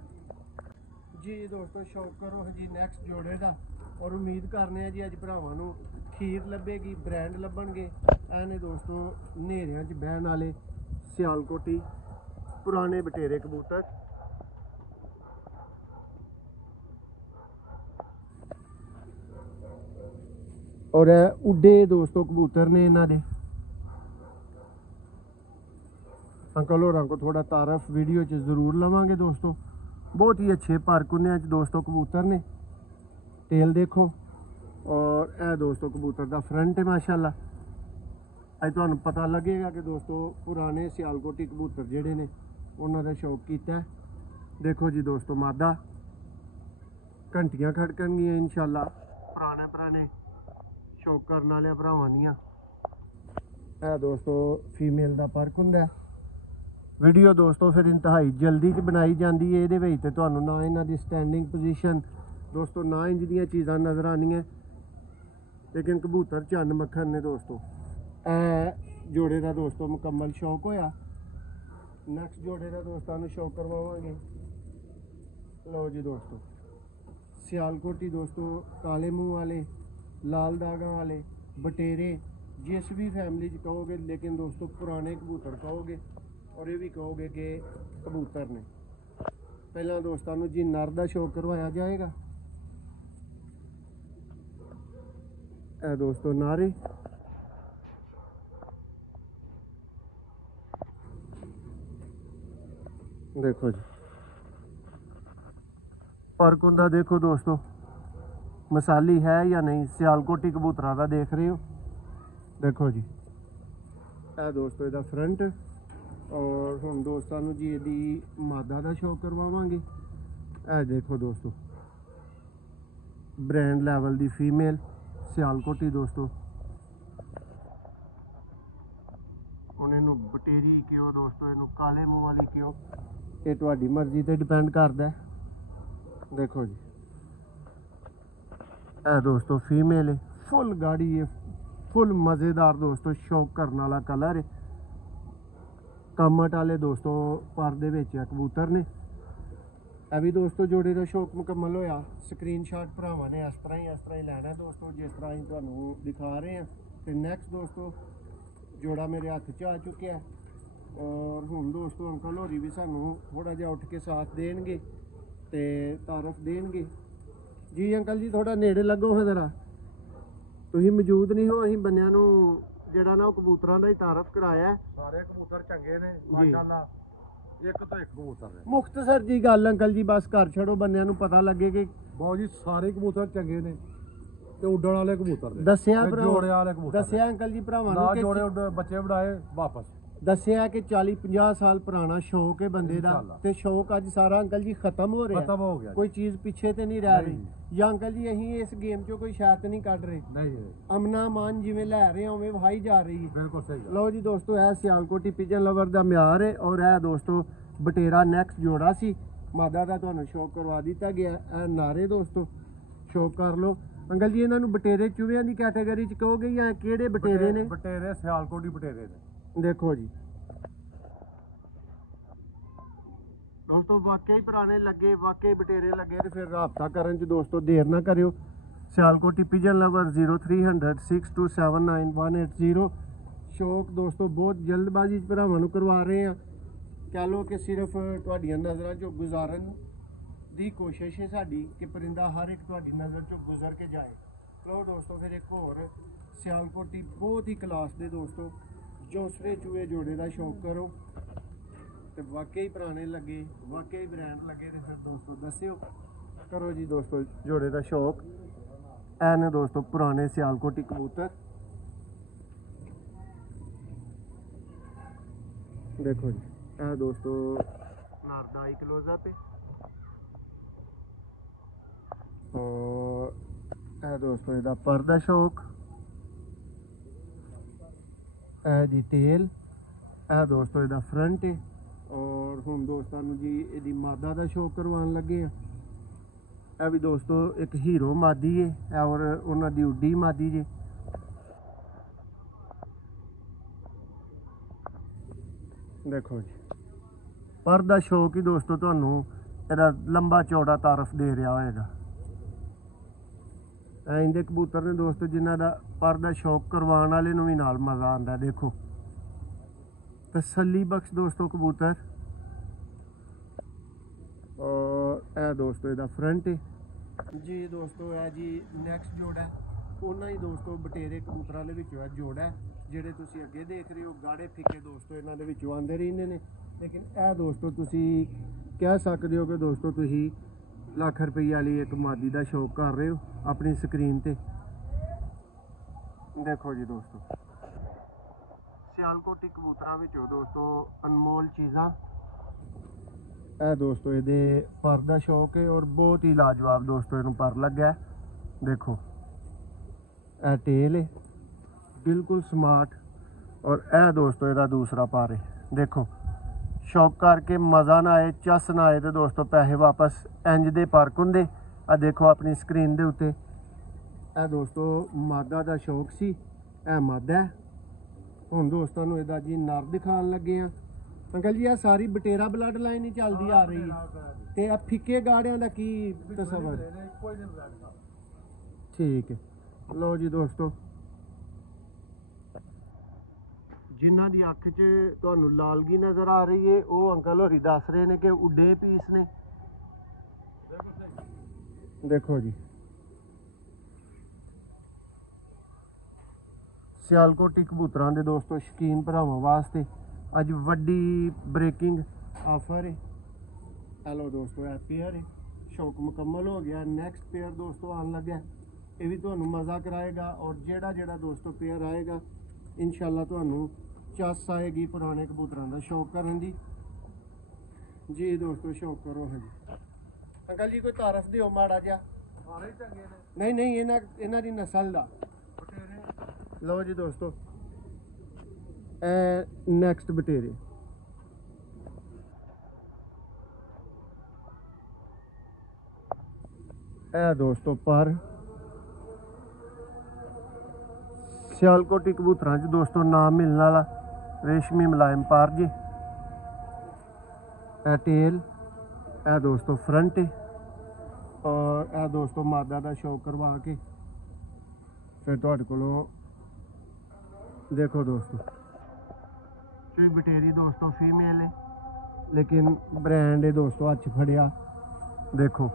जी। दोस्तों शौक करो जी नैक्सट जोड़े का और उम्मीद करने जी अज भरावां नू खीर लभेगी, ब्रांड लभणगे। ऐने दोस्तों नेरियां च बहन वाले सियालकोटी पुराने बटेरे कबूतर। और उड्डे दोस्तों कबूतर ने इन्हां दे। अंकल होरां को थोड़ा तारफ वीडियो च जरूर लवांगे दोस्तों। बहुत ही अच्छे पारकुनिया च दोस्तों कबूतर ने। टेल देखो ਔਰ ਇਹ ਦੋਸਤੋ ਕਬੂਤਰ ਦਾ ਫਰੰਟ ਹੈ ਮਾਸ਼ਾਅੱਲਾ। ਅੱਜ ਤੁਹਾਨੂੰ ਪਤਾ ਲੱਗੇਗਾ ਕਿ ਦੋਸਤੋ ਪੁਰਾਣੇ ਸਿਆਲਕੋਟੀ ਕਬੂਤਰ ਜਿਹੜੇ ਨੇ ਉਹਨਾਂ ਦਾ ਸ਼ੌਕ ਕੀਤਾ। ਦੇਖੋ ਜੀ ਦੋਸਤੋ ਮਾਦਾ, ਘੰਟੀਆਂ ਖੜਕਣਗੀਆਂ ਇਨਸ਼ਾਅੱਲਾ ਪੁਰਾਣੇ ਸ਼ੌਕ ਕਰਨ ਵਾਲੇ ਭਰਾਵਾਂ ਦੀਆਂ। ਇਹ ਦੋਸਤੋ ਫੀਮੇਲ ਦਾ ਫਰਕ ਹੁੰਦਾ। ਵੀਡੀਓ ਦੋਸਤੋ ਫਿਰ ਇੰਤਹਾਈ ਜਲਦੀ 'ਚ ਬਣਾਈ ਜਾਂਦੀ ਹੈ, ਇਹਦੇ ਵਿੱਚ ਤੇ ਤੁਹਾਨੂੰ ਨਾ ਇਹਨਾਂ ਦੀ ਸਟੈਂਡਿੰਗ ਪੋਜੀਸ਼ਨ ਦੋਸਤੋ ਨਾ ਇੰਜ ਦੀਆਂ ਚੀਜ਼ਾਂ ਨਜ਼ਰ ਆਉਣੀਆਂ, ਲੇਕਿਨ ਕਬੂਤਰ ਚੰਨ ਮੱਖਣ ਨੇ ਦੋਸਤੋ। ਇਹ ਜੋੜੇ ਦਾ ਦੋਸਤੋ ਮੁਕੰਮਲ ਸ਼ੌਕ ਹੋਇਆ। ਨੈਕਸਟ ਜੋੜੇ ਦਾ ਦੋਸਤਾਂ ਨੂੰ ਸ਼ੌਕ ਕਰਵਾਵਾਂਗੇ। ਲਓ ਜੀ ਦੋਸਤੋ ਸਿਆਲਕੋਟੀ ਦੋਸਤੋ, ਕਾਲੇ ਮੂੰਹ ਵਾਲੇ, ਲਾਲ ਦਾਗਾਂ ਵਾਲੇ, ਬਟੇਰੇ, ਜਿਸ ਵੀ ਫੈਮਿਲੀ 'ਚ ਕਹੋਗੇ, ਲੇਕਿਨ ਦੋਸਤੋ ਪੁਰਾਣੇ ਕਬੂਤਰ ਕਹੋਗੇ ਔਰ ਇਹ ਵੀ ਕਹੋਗੇ ਕਿ ਕਬੂਤਰ ਨੇ। ਪਹਿਲਾਂ ਦੋਸਤਾਂ ਨੂੰ ਜੀ ਨਰ ਦਾ ਸ਼ੌਕ ਕਰਵਾਇਆ ਜਾਏਗਾ। ਇਹ ਦੋਸਤੋ ਨਾਰੇ, ਦੇਖੋ ਜੀ ਫਰਕ ਹੁੰਦਾ। ਦੇਖੋ ਦੋਸਤੋ ਮਸਾਲੀ ਹੈ ਜਾਂ ਨਹੀਂ, ਸਿਆਲਕੋਟੀ ਕਬੂਤਰਾਂ ਦਾ ਦੇਖ ਰਹੇ ਹੋ। ਦੇਖੋ ਜੀ ਇਹ ਦੋਸਤੋ ਇਹਦਾ ਫਰੰਟ। ਔਰ ਹੁਣ ਦੋਸਤਾਂ ਨੂੰ ਜੀ ਇਹਦੀ ਮਾਦਾ ਦਾ ਸ਼ੌਕ ਕਰਵਾਵਾਂਗੇ। ਇਹ ਦੇਖੋ ਦੋਸਤੋ ਬ੍ਰਾਂਡ ਲੈਵਲ ਦੀ ਫੀਮੇਲ ਸਿਆਲਕੋਟੀ ਦੋਸਤੋ। ਹੁਣ ਇਹਨੂੰ ਬਟੇਰੀ ਕਿਉਂ ਦੋਸਤੋ, ਇਹਨੂੰ ਕਾਲੇ ਮੂੰਹ ਵਾਲੀ ਕਿਉਂ, ਇਹ ਤੁਹਾਡੀ ਮਰਜ਼ੀ ਤੇ ਡਿਪੈਂਡ ਕਰਦਾ। ਦੇਖੋ ਜੀ ਇਹ ਦੋਸਤੋ ਫੀਮੇਲ ਹੈ, ਫੁੱਲ ਗਾੜੀ ਹੈ, ਫੁੱਲ ਮਜ਼ੇਦਾਰ ਦੋਸਤੋ ਸ਼ੌਕ ਕਰਨ ਵਾਲਾ ਕਲਰ ਹੈ। ਕਾਮਟ ਵਾਲੇ ਦੋਸਤੋ ਪਰ ਦੇ ਵਿੱਚ ਕਬੂਤਰ ਨੇ। ਇਹ ਵੀ ਦੋਸਤੋ ਜੋੜੇ ਦਾ ਸ਼ੌਕ ਮੁਕੰਮਲ ਹੋਇਆ। ਸਕਰੀਨਸ਼ਾਟ ਭਰਾਵਾਂ ਨੇ ਇਸ ਤਰ੍ਹਾਂ ਹੀ ਲੈਣਾ ਦੋਸਤੋ, ਜਿਸ ਤਰ੍ਹਾਂ ਹੀ ਤੁਹਾਨੂੰ ਦਿਖਾ ਰਹੇ ਹਾਂ। ਤੇ ਨੈਕਸਟ ਦੋਸਤੋ ਜੋੜਾ ਮੇਰੇ ਹੱਥ 'ਚ ਆ ਚੁੱਕਿਆ। ਔਰ ਹੁਣ ਦੋਸਤੋ ਅੰਕਲ ਹੋਰੀ ਵੀ ਸਾਨੂੰ ਥੋੜਾ ਜਿਹਾ ਉੱਠ ਕੇ ਸਾਥ ਦੇਣਗੇ ਤੇ ਤਾਰਫ ਦੇਣਗੇ। ਜੀ ਅੰਕਲ ਜੀ ਥੋੜਾ ਨੇੜੇ ਲੱਗੋ ਹੈ ਜ਼ਰਾ, ਤੁਸੀਂ ਮੌਜੂਦ ਨਹੀਂ ਹੋ। ਅਸੀਂ ਬੰਨਿਆਂ ਨੂੰ ਜਿਹੜਾ ਨਾ ਉਹ ਕਬੂਤਰਾਂ ਦਾ ਹੀ ਤਾਰਫ ਕਰਾਇਆ। ਸਾਰੇ ਕਬੂਤਰ ਚੰਗੇ ਨੇ ਮਾਸ਼ਾਅੱਲਾ, ਇੱਕ ਤੋਂ ਇੱਕ ਕਬੂਤਰ ਨੇ। ਮੁਖਤਸਰ ਜੀ ਗੱਲ ਅੰਕਲ ਜੀ, ਬਸ ਘਰ ਛੱਡੋ, ਬੰਨਿਆਂ ਨੂੰ ਪਤਾ ਲੱਗੇ ਕਿ ਬਹੁਤ ਜੀ ਸਾਰੇ ਕਬੂਤਰ ਚੰਗੇ ਨੇ ਤੇ ਉੱਡਣ ਵਾਲੇ ਕਬੂਤਰ ਨੇ। ਦੱਸਿਆ ਤੇ ਜੋੜੇ ਵਾਲੇ ਕਬੂਤਰ ਦੱਸਿਆ ਅੰਕਲ ਜੀ ਭਰਾਵਾਂ ਨਾ ਨੂੰ ਜੋੜੇ ਉੱਡ ਬੱਚੇ ਵੜਾਏ ਵਾਪਸ। ਦੱਸਿਆ ਕਿ 40-50 ਸਾਲ ਪੁਰਾਣਾ ਸ਼ੌਕ ਹੈ ਬੰਦੇ ਦਾ, ਇਨਸ਼ਾਅੱਲਾ। ਤੇ ਸ਼ੌਕ ਅੱਜ ਸਾਰਾ ਅੰਕਲ ਜੀ ਖਤਮ ਹੋ ਰਿਹਾ। ਖਤਮ ਹੋ ਗਿਆ ਕੋਈ ਚੀਜ਼ ਪਿੱਛੇ ਤੇ ਨਹੀਂ ਰਹਿ ਰਹੀ। ਨਹੀਂ। ਜਾਂ ਅੰਕਲ ਜੀ ਅਸੀਂ ਇਸ ਗੇਮ 'ਚੋਂ ਕੋਈ ਸ਼ਾਇਦ ਨਹੀਂ ਕੱਢ ਰਹੇ। ਨਹੀਂ ਅਮਨਾ ਮਾਨ ਜਿਵੇਂ ਲੈ ਰਹੇ ਆ ਉਵੇਂ ਵਹਾਈ ਜਾ ਰਹੀ ਹੈ। ਬਿਲਕੁਲ ਸਹੀ ਗੱਲ। ਲਓ ਜੀ ਦੋਸਤੋ ਇਹ ਸਿਆਲਕੋਟੀ ਪਿਜਨ ਲਵਰ ਦਾ ਮਿਆਰ ਹੈ। ਔਰ ਇਹ ਦੋਸਤੋ ਬਟੇਰਾ ਨੈਕਸਟ ਜੋੜਾ ਸੀ, ਮਾਦਾ ਦਾ ਤੁਹਾਨੂੰ ਸ਼ੌਕ ਕਰਵਾ ਦਿੱਤਾ ਗਿਆ। ਇਹ ਨਾਰੇ ਦੋਸਤੋ ਸ਼ੌਕ ਕਰ ਲਓ। ਅੰਕਲ ਜੀ ਇਹਨਾਂ ਨੂੰ ਬਟੇਰੇ ਚੂਹਿਆਂ ਦੀ ਕੈਟਾਗਰੀ 'ਚ ਕਹੋਗੇ ਜਾਂ ਕਿਹੜੇ ਬਟੇਰੇ ਨੇ? ਬਟੇਰੇ ਸਿਆਲਕੋਟੀ ਬਟੇਰੇ ਨੇ। ਦੇਖੋ ਜੀ ਦੋਸਤੋ ਵਾਕਈ ਪੁਰਾਣੇ ਲੱਗੇ, ਵਾਕਈ ਬਟੇਰੇ ਲੱਗੇ, ਤੇ ਫਿਰ ਰਾਬਤਾ ਕਰਨ 'ਚ ਦੋਸਤੋ ਦੇਰ ਨਾ ਕਰਿਓ। ਸਿਆਲਕੋਟੀ ਪਿਜਨ ਲਵਰ 0300 6279 ਸ਼ੌਕ ਦੋਸਤੋ ਬਹੁਤ ਜਲਦਬਾਜ਼ੀ 'ਚ ਭਰਾਵਾਂ ਨੂੰ ਕਰਵਾ ਰਹੇ ਆ। ਕਹਿ ਲਓ ਕਿ ਸਿਰਫ ਤੁਹਾਡੀਆਂ ਨਜ਼ਰਾਂ 'ਚੋਂ ਗੁਜ਼ਾਰਨ ਦੀ ਕੋਸ਼ਿਸ਼ ਹੈ ਸਾਡੀ ਕਿ ਪਰਿੰਦਾ ਹਰ ਇੱਕ ਤੁਹਾਡੀ ਨਜ਼ਰ 'ਚੋਂ ਗੁਜ਼ਰ ਕੇ ਜਾਏ। ਲਓ ਦੋਸਤੋ ਫਿਰ ਇੱਕ ਹੋਰ ਸਿਆਲਕੋਟੀ ਬਹੁਤ ਹੀ ਕਲਾਸ ਦੇ ਦੋਸਤੋ ਜੋਸਰੇ ਚੂਹੇ ਜੋੜੇ ਦਾ ਸ਼ੌਕ ਕਰੋ ਤੇ ਵਾਕਈ ਪੁਰਾਣੇ ਲੱਗੇ, ਵਾਕਈ ਬ੍ਰਾਂਡ ਲੱਗੇ, ਤੇ ਫਿਰ ਦੋਸਤੋ ਦੱਸਿਓ। ਕਰੋ ਜੀ ਦੋਸਤੋ ਜੋੜੇ ਦਾ ਸ਼ੌਕ। ਐ ਨੇ ਦੋਸਤੋ ਪੁਰਾਣੇ ਸਿਆਲਕੋਟੀ ਕਬੂਤਰ। ਦੇਖੋ ਜੀ ਇਹ ਦੋਸਤੋ ਨਰ ਦਾ ਕਲੋਜ਼ਅਪ ਹੈ। ਔਰ ਇਹ ਦੋਸਤੋ ਇਹਦਾ ਪਰ ਦਾ ਸ਼ੌਕ, ਇਹ ਦੀ ਤੇਲ, ਇਹ ਦੋਸਤੋ ਇਹਦਾ ਫਰੰਟ ਹੈ। ਔਰ ਹੁਣ ਦੋਸਤਾਂ ਨੂੰ ਜੀ ਇਹਦੀ ਮਾਦਾ ਦਾ ਸ਼ੌਕ ਕਰਵਾਉਣ ਲੱਗੇ ਆ। ਇਹ ਵੀ ਦੋਸਤੋ ਇੱਕ ਹੀਰੋ ਮਾਦੀ ਹੈ ਔਰ ਉਹਨਾਂ ਦੀ ਉੱਡੀ ਮਾਦੀ ਜੇ। ਦੇਖੋ ਜੀ ਪਰ ਦਾ ਸ਼ੌਕ ਹੀ ਦੋਸਤੋ ਤੁਹਾਨੂੰ ਇਹਦਾ ਲੰਬਾ ਚੌੜਾ ਤਾਰਫ ਦੇ ਰਿਹਾ ਹੋਏਗਾ। ਇਹਦੇ ਕਬੂਤਰ ਨੇ ਦੋਸਤੋ ਜਿਨ੍ਹਾਂ ਦਾ ਪਰ ਦਾ ਸ਼ੌਕ ਕਰਵਾਉਣ ਵਾਲੇ ਨੂੰ ਵੀ ਨਾਲ ਮਜ਼ਾ ਆਉਂਦਾ। ਦੇਖੋ ਤਸੱਲੀ ਬਖਸ਼ ਦੋਸਤੋ ਕਬੂਤਰ। ਔਰ ਇਹ ਦੋਸਤੋ ਇਹਦਾ ਫਰੰਟ ਹੈ ਜੀ। ਦੋਸਤੋ ਇਹ ਜੀ ਨੈਕਸਟ ਜੋੜਾ ਹੈ, ਉਹਨਾਂ ਹੀ ਦੋਸਤੋ ਬਟੇਰੇ ਕਬੂਤਰਾਂ ਦੇ ਵਿੱਚੋਂ ਇਹ ਜੋੜਾ ਹੈ ਜਿਹੜੇ ਤੁਸੀਂ ਅੱਗੇ ਦੇਖ ਰਹੇ ਹੋ। ਗਾੜੇ ਫਿੱਕੇ ਦੋਸਤੋ ਇਹਨਾਂ ਦੇ ਵਿੱਚੋਂ ਆਉਂਦੇ ਰਹਿੰਦੇ ਨੇ, ਲੇਕਿਨ ਇਹ ਦੋਸਤੋ ਤੁਸੀਂ ਕਹਿ ਸਕਦੇ ਹੋ ਕਿ ਦੋਸਤੋ ਤੁਸੀਂ ਲੱਖ ਰੁਪਈਆ ਵਾਲੀ ਇੱਕ ਮਾਦੀ ਦਾ ਸ਼ੌਕ ਕਰ ਰਹੇ ਹੋ ਆਪਣੀ ਸਕਰੀਨ ਤੇ। ਦੇਖੋ ਜੀ ਦੋਸਤੋ, ਸਿਆਲਕੋਟੀ ਕਬੂਤਰਾਂ ਵਿੱਚੋਂ ਦੋਸਤੋ ਅਨਮੋਲ ਚੀਜ਼ਾਂ। ਇਹ ਦੋਸਤੋ ਇਹਦੇ ਪਰ ਦਾ ਸ਼ੌਕ ਹੈ ਔਰ ਬਹੁਤ ਹੀ ਲਾਜਵਾਬ ਦੋਸਤੋ ਇਹਨੂੰ ਪਰ ਲੱਗਿਆ। ਦੇਖੋ ਇਹ ਟੇਲ ਹੈ ਬਿਲਕੁਲ ਸਮਾਰਟ, ਔਰ ਇਹ ਦੋਸਤੋ ਇਹਦਾ ਦੂਸਰਾ ਪਰ ਹੈ। ਦੇਖੋ ਸ਼ੌਕ ਕਰਕੇ ਮਜ਼ਾ ਨਾ ਆਏ, ਚਸ ਨਾ ਆਏ ਤੇ ਦੋਸਤੋ ਪੈਸੇ ਵਾਪਸ ਇੰਜ ਦੇ ਫਰਕ ਹੁੰਦੇ। ਆ ਦੇਖੋ ਆਪਣੀ ਸਕਰੀਨ ਦੇ ਉੱਤੇ ਇਹ ਦੋਸਤੋ ਮਾਦਾ ਦਾ ਸ਼ੌਕ ਸੀ, ਇਹ ਮਾਦਾ ਹੈ। ਹੁਣ ਦੋਸਤਾਂ ਨੂੰ ਇਹਦਾ ਜੀ ਨਰ ਦਿਖਾਉਣ ਲੱਗੇ ਆ। ਅੰਕਲ ਜੀ ਇਹ ਸਾਰੀ ਬਟੇਰਾ ਬਲੱਡ ਲਾਈਨ ਹੀ ਚੱਲਦੀ ਆ ਰਹੀ ਹੈ ਤੇ ਆ ਫਿੱਕੇ ਗਾੜਿਆਂ ਦਾ ਕੀ ਤਸਵਰ? ਠੀਕ ਹੈ, ਲਓ ਜੀ ਦੋਸਤੋ, ਜਿਨ੍ਹਾਂ ਦੀ ਅੱਖ 'ਚ ਤੁਹਾਨੂੰ ਲਾਲਗੀ ਨਜ਼ਰ ਆ ਰਹੀ ਹੈ ਉਹ ਅੰਕਲ ਹੋਰੀ ਦੱਸ ਰਹੇ ਨੇ ਕਿ ਉੱਡੇ ਪੀਸ ਨੇ। ਦੇਖੋ ਜੀ ਸਿਆਲਕੋਟੀ ਕਬੂਤਰਾਂ ਦੇ ਦੋਸਤੋ ਸ਼ੌਕੀਨ ਭਰਾਵਾਂ ਵਾਸਤੇ ਅੱਜ ਵੱਡੀ ਬ੍ਰੇਕਿੰਗ ਆਫਰ ਹੈ। ਹੈਲੋ ਦੋਸਤੋ, ਇਹ ਪੇਅਰ ਹੈ, ਸ਼ੌਕ ਮੁਕੰਮਲ ਹੋ ਗਿਆ। ਨੈਕਸਟ ਪੇਅਰ ਦੋਸਤੋ ਆਉਣ ਲੱਗਾ, ਇਹ ਵੀ ਤੁਹਾਨੂੰ ਮਜ਼ਾ ਕਰਾਏਗਾ। ਔਰ ਜਿਹੜਾ ਦੋਸਤੋ ਪੇਅਰ ਆਏਗਾ ਇਨਸ਼ਾਅੱਲਾ ਤੁਹਾਨੂੰ ਚਸ ਆਏਗੀ ਪੁਰਾਣੇ ਕਬੂਤਰਾਂ ਦਾ ਸ਼ੌਕ ਕਰਨ ਦੀ। ਜੀ ਦੋਸਤੋ ਸ਼ੌਕ ਕਰੋ। ਹਾਂਜੀ ਅੰਕਲ ਜੀ ਕੋਈ ਤਾਰਫ ਦਿਓ ਮਾੜਾ ਜਿਹਾ। ਨਹੀਂ ਇਹਨਾਂ ਦੀ ਨਸਲ ਦਾ। ਲਓ ਜੀ ਦੋਸਤੋ ਇਹ ਨੈਕਸਟ ਬਟੇਰੇ। ਇਹ ਦੋਸਤੋ ਪਰ ਸਿਆਲਕੋਟੀ ਕਬੂਤਰਾਂ 'ਚ ਦੋਸਤੋ ਨਾਮ ਮਿਲਣ ਵਾਲਾ ਰੇਸ਼ਮੀ ਮੁਲਾਇਮ ਪਰ ਜੀ। ਇਹ ਟੇਲ, ਇਹ ਦੋਸਤੋ ਫਰੰਟ ਹੈ, ਔਰ ਇਹ ਦੋਸਤੋ ਮਾਦਾ ਦਾ ਸ਼ੌਕ ਕਰਵਾ ਕੇ ਫਿਰ ਤੁਹਾਡੇ ਕੋਲੋਂ ਦੇਖੋ ਦੋਸਤੋ ਇਹ ਬਟੇਰੀ ਦੋਸਤੋ ਫੀਮੇਲ ਹੈ, ਲੇਕਿਨ ਬ੍ਰਾਂਡ ਹੈ ਦੋਸਤੋ ਅੱਜ ਫੜਿਆ। ਦੇਖੋ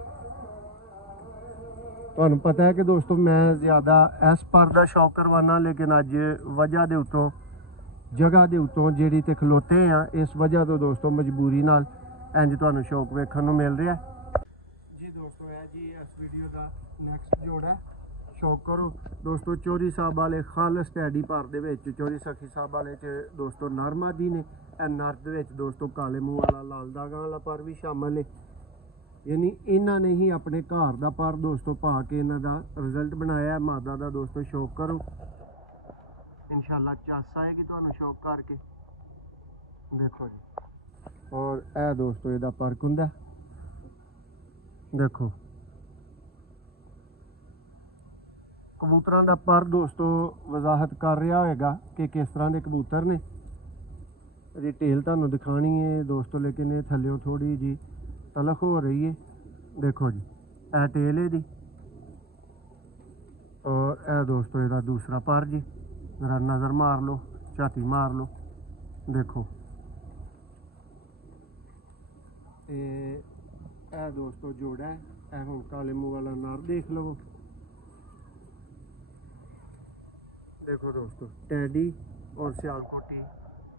ਤੁਹਾਨੂੰ ਪਤਾ ਹੈ ਕਿ ਦੋਸਤੋ ਮੈਂ ਜ਼ਿਆਦਾ ਇਸ ਪਰ ਦਾ ਸ਼ੌਕ ਕਰਵਾਉਣਾ, ਲੇਕਿਨ ਅੱਜ ਵਜ੍ਹਾ ਦੇ ਉੱਤੋਂ ਜਗ੍ਹਾ ਦੇ ਉੱਤੋਂ ਜਿਹੜੀ ਤੇ ਖਲੋਤੇ ਆ, ਇਸ ਵਜ੍ਹਾ ਤੋਂ ਦੋਸਤੋ ਮਜਬੂਰੀ ਨਾਲ ਇੰਜ ਤੁਹਾਨੂੰ ਸ਼ੌਕ ਵੇਖਣ ਨੂੰ ਮਿਲ ਰਿਹਾ ਜੀ। ਦੋਸਤੋ ਇਹ ਜੀ ਇਸ ਵੀਡੀਓ ਦਾ ਨੈਕਸਟ ਜੋੜਾ ਸ਼ੌਕ ਕਰੋ ਦੋਸਤੋ ਚੋਰੀ ਸਾਹਿਬ ਵਾਲੇ ਖਾਲਸ ਟੈਡੀ ਪਰ ਦੇ ਵਿੱਚ। ਚੋਰੀ ਸਖੀ ਸਾਹਿਬ ਵਾਲੇ 'ਚ ਦੋਸਤੋ ਨਰਮਾਦੀ ਨੇ, ਇਹ ਨਰ ਦੇ ਵਿੱਚ ਦੋਸਤੋ ਕਾਲੇ ਮੂੰਹ ਵਾਲਾ ਲਾਲ ਦਾਗਾਂ ਵਾਲਾ ਪਰ ਵੀ ਸ਼ਾਮਲ ਹੈ। ਯਾਨੀ ਇਹਨਾਂ ਨੇ ਹੀ ਆਪਣੇ ਘਰ ਦਾ ਪਰ ਦੋਸਤੋ ਪਾ ਕੇ ਇਹਨਾਂ ਦਾ ਰਿਜ਼ਲਟ ਬਣਾਇਆ। ਮਾਦਾ ਦਾ ਦੋਸਤੋ ਸ਼ੌਕ ਕਰੋ, ਇਨਸ਼ਾਅੱਲਾ ਚਸ ਆਏਗੀ ਤੁਹਾਨੂੰ ਸ਼ੌਕ ਕਰਕੇ। ਦੇਖੋ ਜੀ, ਔਰ ਇਹ ਦੋਸਤੋ ਇਹਦਾ ਫਰਕ ਹੁੰਦਾ। ਦੇਖੋ ਕਬੂਤਰਾਂ ਦਾ ਪਰ ਦੋਸਤੋ ਵਜ਼ਾਹਤ ਕਰ ਰਿਹਾ ਹੋਏਗਾ ਕਿ ਕਿਸ ਤਰ੍ਹਾਂ ਦੇ ਕਬੂਤਰ ਨੇ। ਡਿਟੇਲ ਤੁਹਾਨੂੰ ਦਿਖਾਣੀ ਹੈ ਦੋਸਤੋ, ਲੇਕਿਨ ਇਹ ਥੱਲਿਓਂ ਥੋੜੀ ਜੀ ਤਲਖ ਹੋ ਰਹੀ ਹੈ। ਦੇਖੋ ਜੀ ਇਹ ਟੇਲ ਇਹਦੀ, ਔਰ ਇਹ ਦੋਸਤੋ ਇਹਦਾ ਦੂਸਰਾ ਪਰ ਜੀ। ਜ਼ਰਾ ਨਜ਼ਰ ਮਾਰ ਲਓ, ਝਾਤੀ ਮਾਰ ਲਓ। ਦੇਖੋ ਇਹ ਦੋਸਤੋ ਜੋੜਾ ਹੈ। ਇਹ ਹੁਣ ਕਾਲੇ ਮੂੰਹ ਵਾਲਾ ਨਰ ਦੇਖ ਲਵੋ। देखो दोस्तों टैडी और सियालकोटी